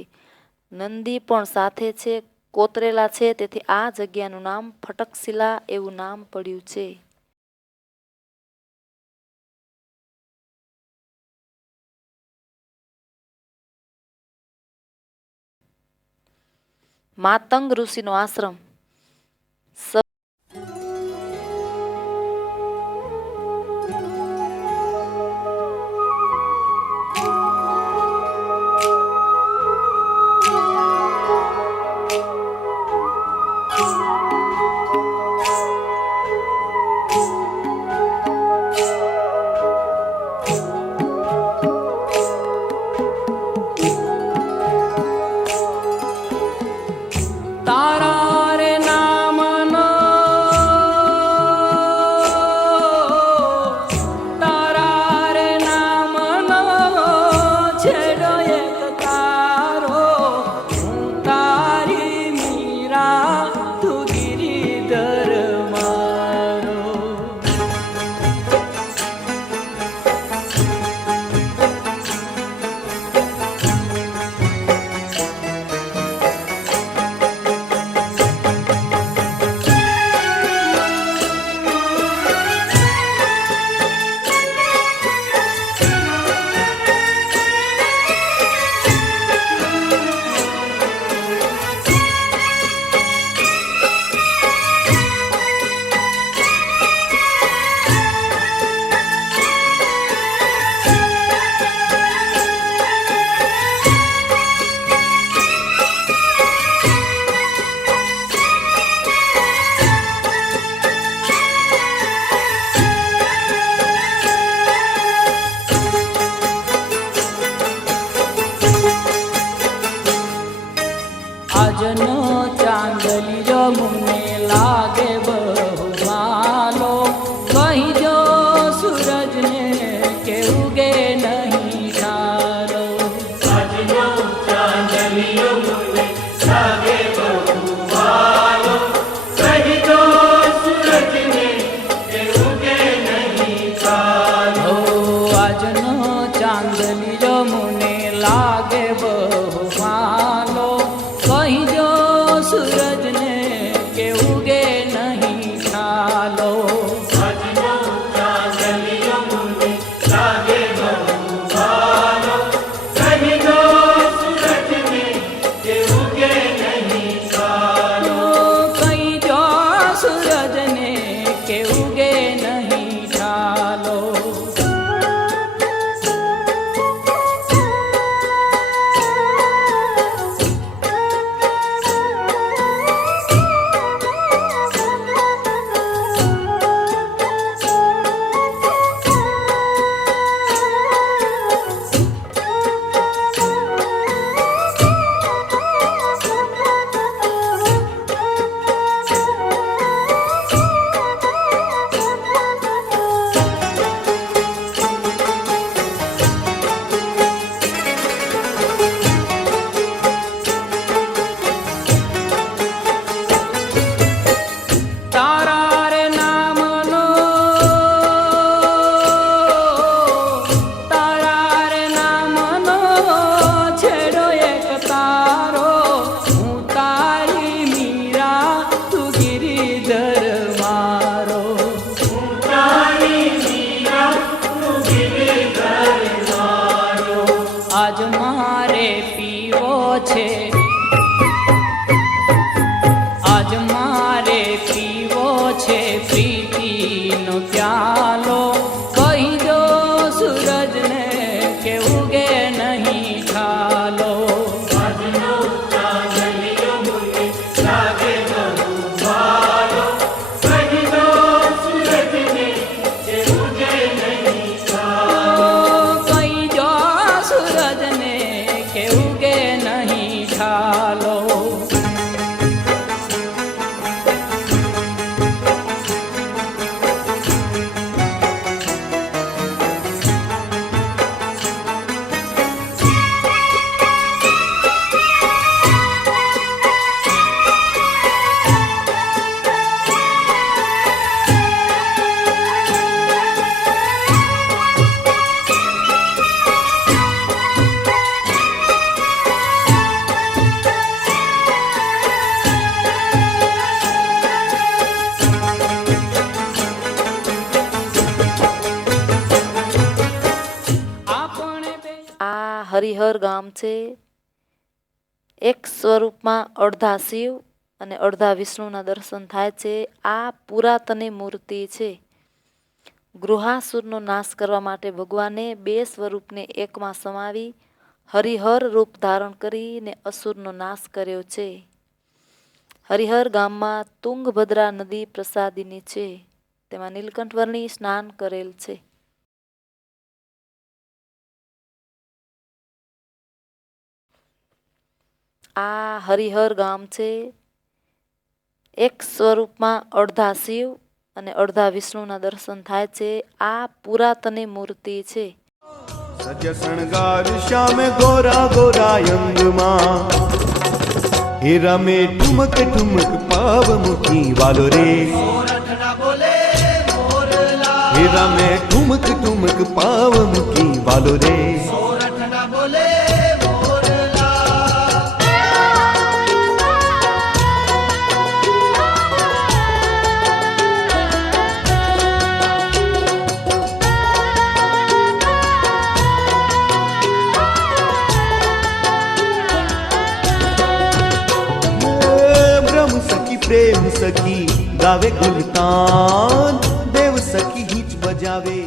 નંદી પણ સાથે છે, કોતરેલા છે. તેથી આ જગ્યાનું નામ ફટકશિલા એવું નામ પડ્યું છે. માતંગ ઋષિનો આશ્રમ. તારા રે નામનો સૂરજને કે ઉગે નહીં ઢાલો. આજ મારે પીવો છે, આજ મારે પીવો છે પ્રીતિનો પ્યાલો. કહી દો સૂરજને કે ઉગે નહીં ઢાલો. હરિહર ગામ છે. એક સ્વરૂપમાં અડધા શિવ અને અડધા વિષ્ણુના દર્શન થાય છે. આ પુરાતની મૂર્તિ છે. ગૃહાસુરનો નાશ કરવા માટે ભગવાને બે સ્વરૂપને એકમાં સમાવી હરિહર રૂપ ધારણ કરીને અસુરનો નાશ કર્યો છે. હરિહર ગામમાં તુંગભદ્રા નદી પ્રસાદીની છે. તેમાં નીલકંઠ વર્ણી સ્નાન કરેલ છે. આ હરિહર ગામ છે. એક સ્વરૂપમાં અડધા શિવ અને અડધા વિષ્ણુના દર્શન થાય છે. આ પુરાતની મૂર્તિ છે. સજ શણગાર શ્યામ ગોરા ગોરા અંગમાં હીરા મે ઠુમક ઠુમક પાવ મુકી વાલો રે. હીરા મે ઠુમક ઠુમક પાવ મુકી વાલો રે. પ્રેમ સખી ગાવે ગુલતાન દેવ સખી ગીત બજાવે.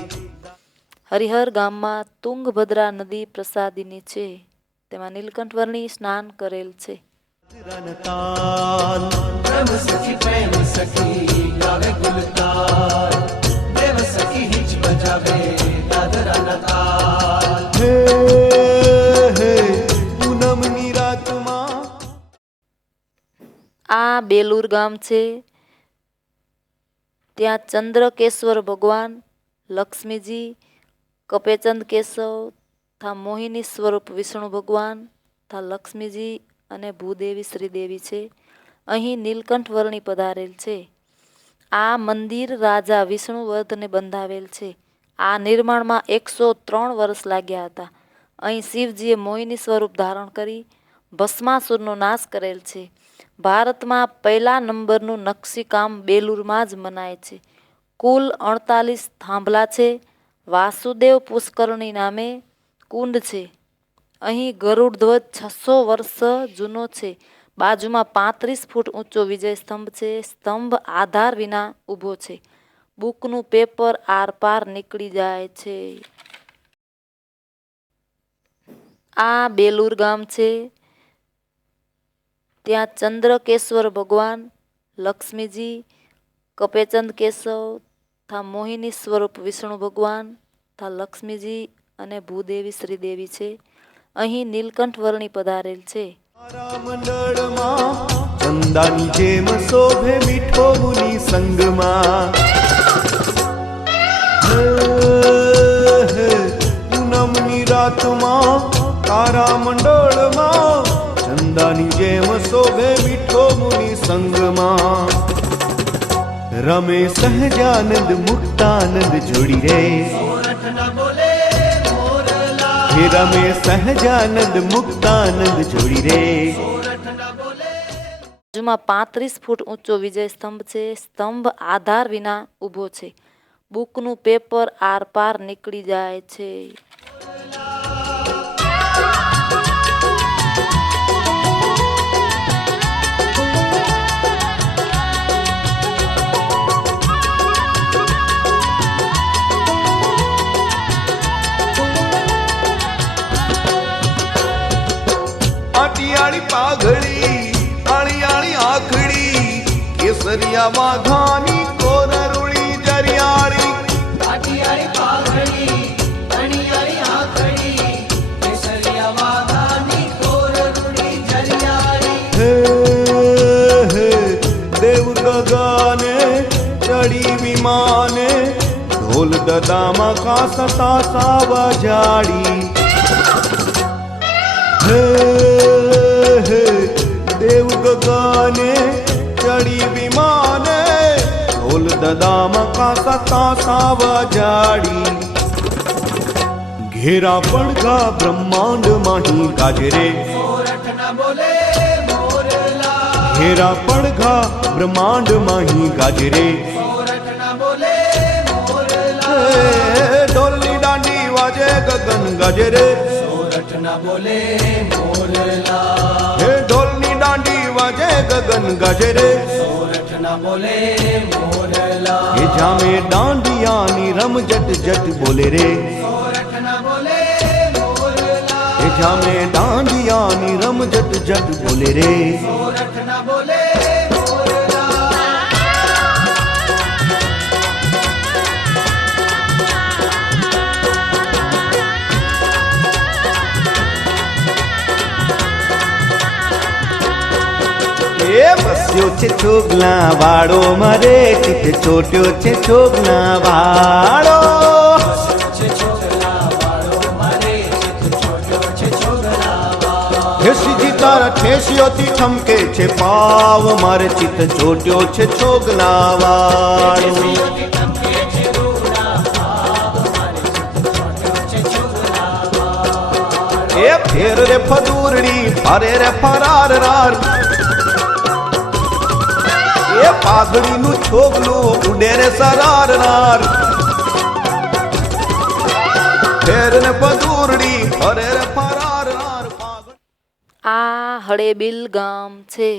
હરિહર ગામમાં તુંગભદ્રા નદી પ્રસાદીની છે. તેમાં નીલકંઠ વર્ણી સ્નાન કરેલ છે. પ્રેમ સખી ગાવે ગુલતાન દેવ સખી ગીત બજાવે દાદરાના તાલ. હે હે પૂનમની રાતમાં. આ બેલુર ગામ છે. ત્યાં ચંદ્રકેશ્વર ભગવાન, લક્ષ્મીજી, કપેચંદ કેશવ તથા મોહિની સ્વરૂપ વિષ્ણુ ભગવાન તથા લક્ષ્મીજી અને ભૂદેવી શ્રીદેવી છે. અહીં નીલકંઠ વર્ણી પધારેલ છે. આ મંદિર રાજા વિષ્ણુવર્ધને બંધાવેલ છે. આ નિર્માણમાં 103 વર્ષ લાગ્યા હતા. અહીં શિવજીએ મોહિની સ્વરૂપ ધારણ કરી ભસ્માસુરનો નાશ કરેલ છે. ભારતમાં પહેલા નંબરનું નકશીકામ બેલુરમાં જ મનાય છે. કુલ 48 થાંભલા છે. વાસુદેવ પુષ્કરણી નામે કુંડ છે. અહીં ગરુડ ધ્વજ 600 વર્ષ જૂનો છે. બાજુમાં 35 ફૂટ ઊંચો વિજય સ્તંભ છે. સ્તંભ આધાર વિના ઊભો છે. બુકનું પેપર આરપાર નીકળી જાય છે. આ બેલુર ગામ છે. ત્યાં ચંદ્રકેશ્વર ભગવાન, લક્ષ્મીજી, કપેચંદ કેશવ તથા મોહિની સ્વરૂપ વિષ્ણુ ભગવાન તથા લક્ષ્મીજી અને ભૂદેવી શ્રીદેવી છે. અહીં નીલકંઠ વર્ણી પધારેલ છે. તારામંડળમાં ચંદાની જેમ શોભે મીઠો મુનિ સંગમાં. પૂનમની રાતમાં તારામંડળમાં ચંદાની જેમ શોભે મીઠો મુનિ સંગમાં. રમે સહજાનંદ મુક્તાનંદ જોડી રે, હે રમે સહજાનંદ મુક્તાનંદ જોડી રે. બાજુમાં 35 ફૂટ ઊંચો વિજય સ્તંભ છે. સ્તંભ આધાર વિના ઊભો છે. બુકનું પેપર આરપાર નીકળી જાય છે. આટિયાળી પાઘડી આળી આળી આખડી કેસરિયા વાઘાની કોરરુળી જરિયાળી. આટિયાળી પાઘડી અણિયાળી આંખડી કેસરિયા વાઘાની કોરરુડી જરિયાળી. હે હે દેવ ગગને ચડી વિમાને ઢોલ દદામાં કાસતા સાવા જાડી. હે હે દેવ ગગને ચડી વિમાને ઢોલ દદામાં કાસતા સાવા જાડી. ઘેરા પડઘા બ્રહ્માંડ માહી ગાજરે, ઘેરા પડઘા બ્રહ્માંડ માહી ગાજરે. ઢોલની દાંડી વાજે ગગન ગાજરે, હે ઢોલની દાંડી વાજે ગગન ગાજરે. એ જામે દાંડિયાની રમઝટ જટ બોલે રે, એ જામે દાંડિયાની રમઝટ જટ બોલે રે. એ બસ્યો છે છોગલા વાળો મારે ચિત ચોટ્યો છે છોગલા વાળો. ઠેસીજી તારા ઠેસીઓથી ઠમકે છે પાવ મારે ચિત ચોટ્યો છે છોગલા વાળો. એ ફેર રે ફદુરડી ફરે રે ફરાર રાર. એ પાઘડીનું છોગલું ઉડે રે સરારનાર. ફેર ને પદુરડી ફરે રે ફરારનાર. આ હળેબીલ ગામ છે.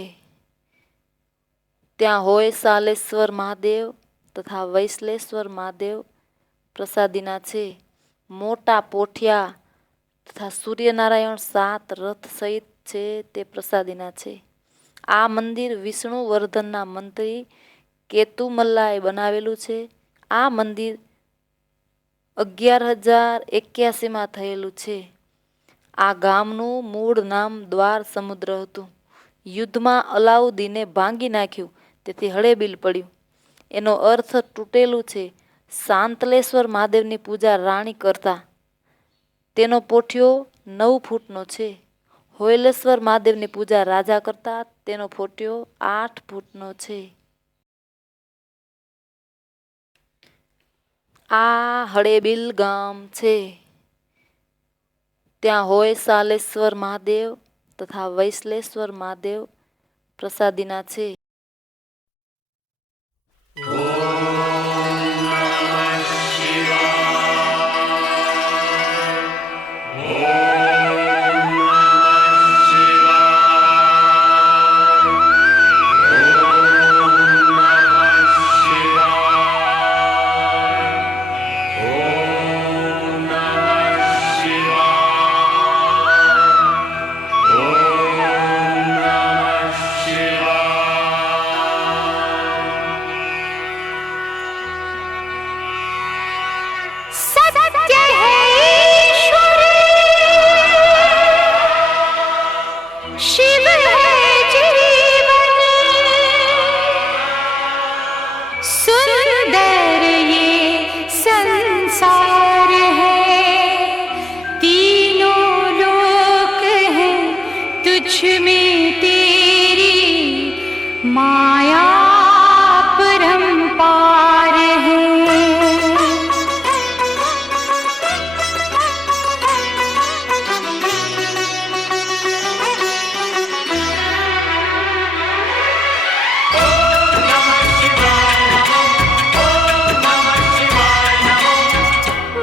ત્યાં હોય સાલેશ્વર મહાદેવ તથા વૈશ્લેશ્વર મહાદેવ પ્રસાદીના છે. મોટા પોઠિયા તથા સૂર્યનારાયણ 7 રથ સહિત છે તે પ્રસાદીના છે. આ મંદિર વિષ્ણુવર્ધનના મંત્રી કેતુમલ્લાએ બનાવેલું છે. આ મંદિર 11,081માં થયેલું છે. આ ગામનું મૂળ નામ દ્વાર સમુદ્ર હતું. યુદ્ધમાં અલાઉદ્દીને ભાંગી નાખ્યું તેથી હળેબીલ પડ્યું. એનો અર્થ તૂટેલું છે. શાંતલેશ્વર મહાદેવની પૂજા રાણી કરતા. તેનો પોઠિયો 9 ફૂટનો છે. હોયલેશ્વર મહાદેવની પૂજા રાજા કરતા. તેનો પોઠિયો 8 ફૂટનો છે. આ હળેબીલ ગામ છે. ત્યાં હોય સાલેશ્વર મહાદેવ તથા વૈશ્લેશ્વર મહાદેવ પ્રસાદીના છે. माया परंपार है।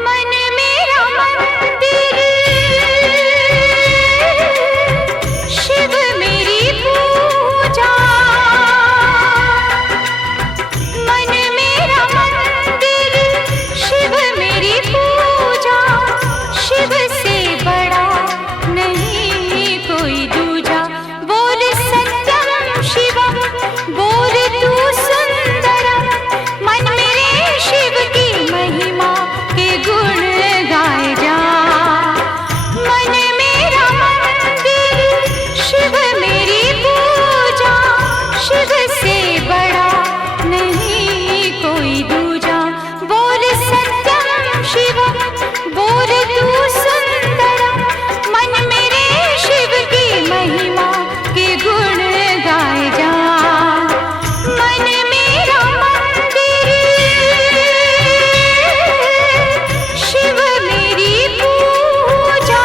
मन मेरा मंदिर, शिव मेरी पूजा। मन मेरा मंदिर, शिव मेरी पूजा। शिव से बड़ा नहीं कोई दूजा। बोल सत्यम शिवम, बोल तू सुंदरम। मन मेरे शिव की महिमा के गुण गाए जा। मन मेरा मंदिर, शिव मेरी पूजा। शिव से बड़ा नहीं कोई दूजा। बोल सत्यम शिवम, बोल तू सुंदरम। मन मेरे शिव की महिमा के गुण गाए जा। मन मेरा मंदिर, शिव मेरी पूजा।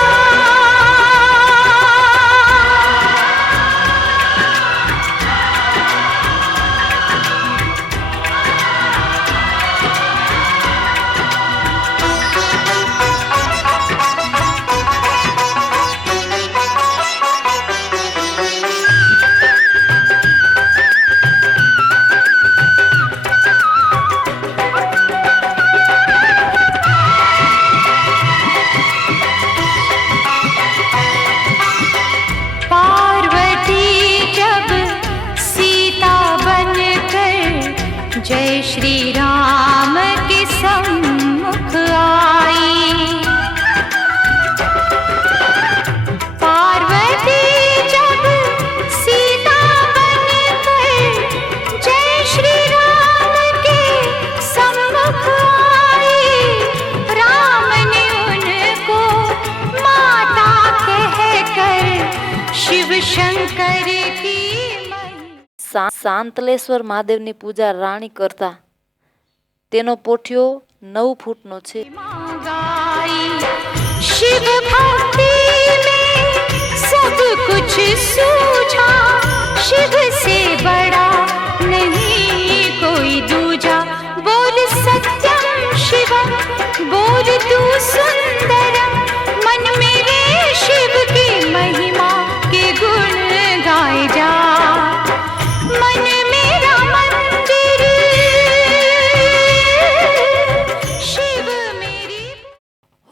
पार्वती जब सीता बनकर जय श्री राम के सम्मुख आई। पार्वती जब सीता बनकर जय श्री राम के सम्मुख आई। राम ने उनको माता कहकर शिव शंकर की શાંતલેશ્વર મહાદેવની પૂજા રાણી કરતા. તેનો પોઠિયો 9 ફૂટનો છે. शिव भक्ति में सब कुछ सूझा। शिव से बड़ा नहीं कोई दूजा। बोल सत्यम शिवम, बोल तू सुंदरम। मन मेरे शिव की महिमा के गुण गाए जा। मन मेरा मंदिर, शिव मेरी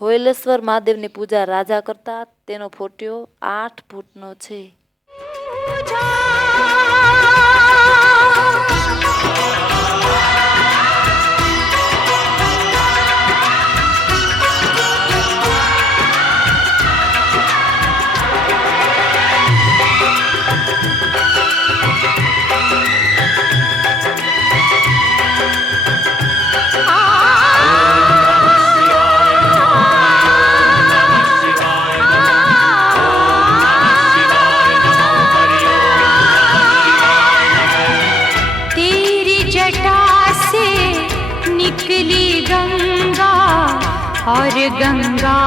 હોયલેશ્વર મહાદેવની પૂજા રાજા કરતા. તેનો પોઠિયો 8 ફૂટનો છે. पूजा। तेरी जटा से निकली गंगा और गंगा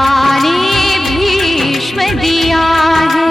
ने भीष्म दिया है।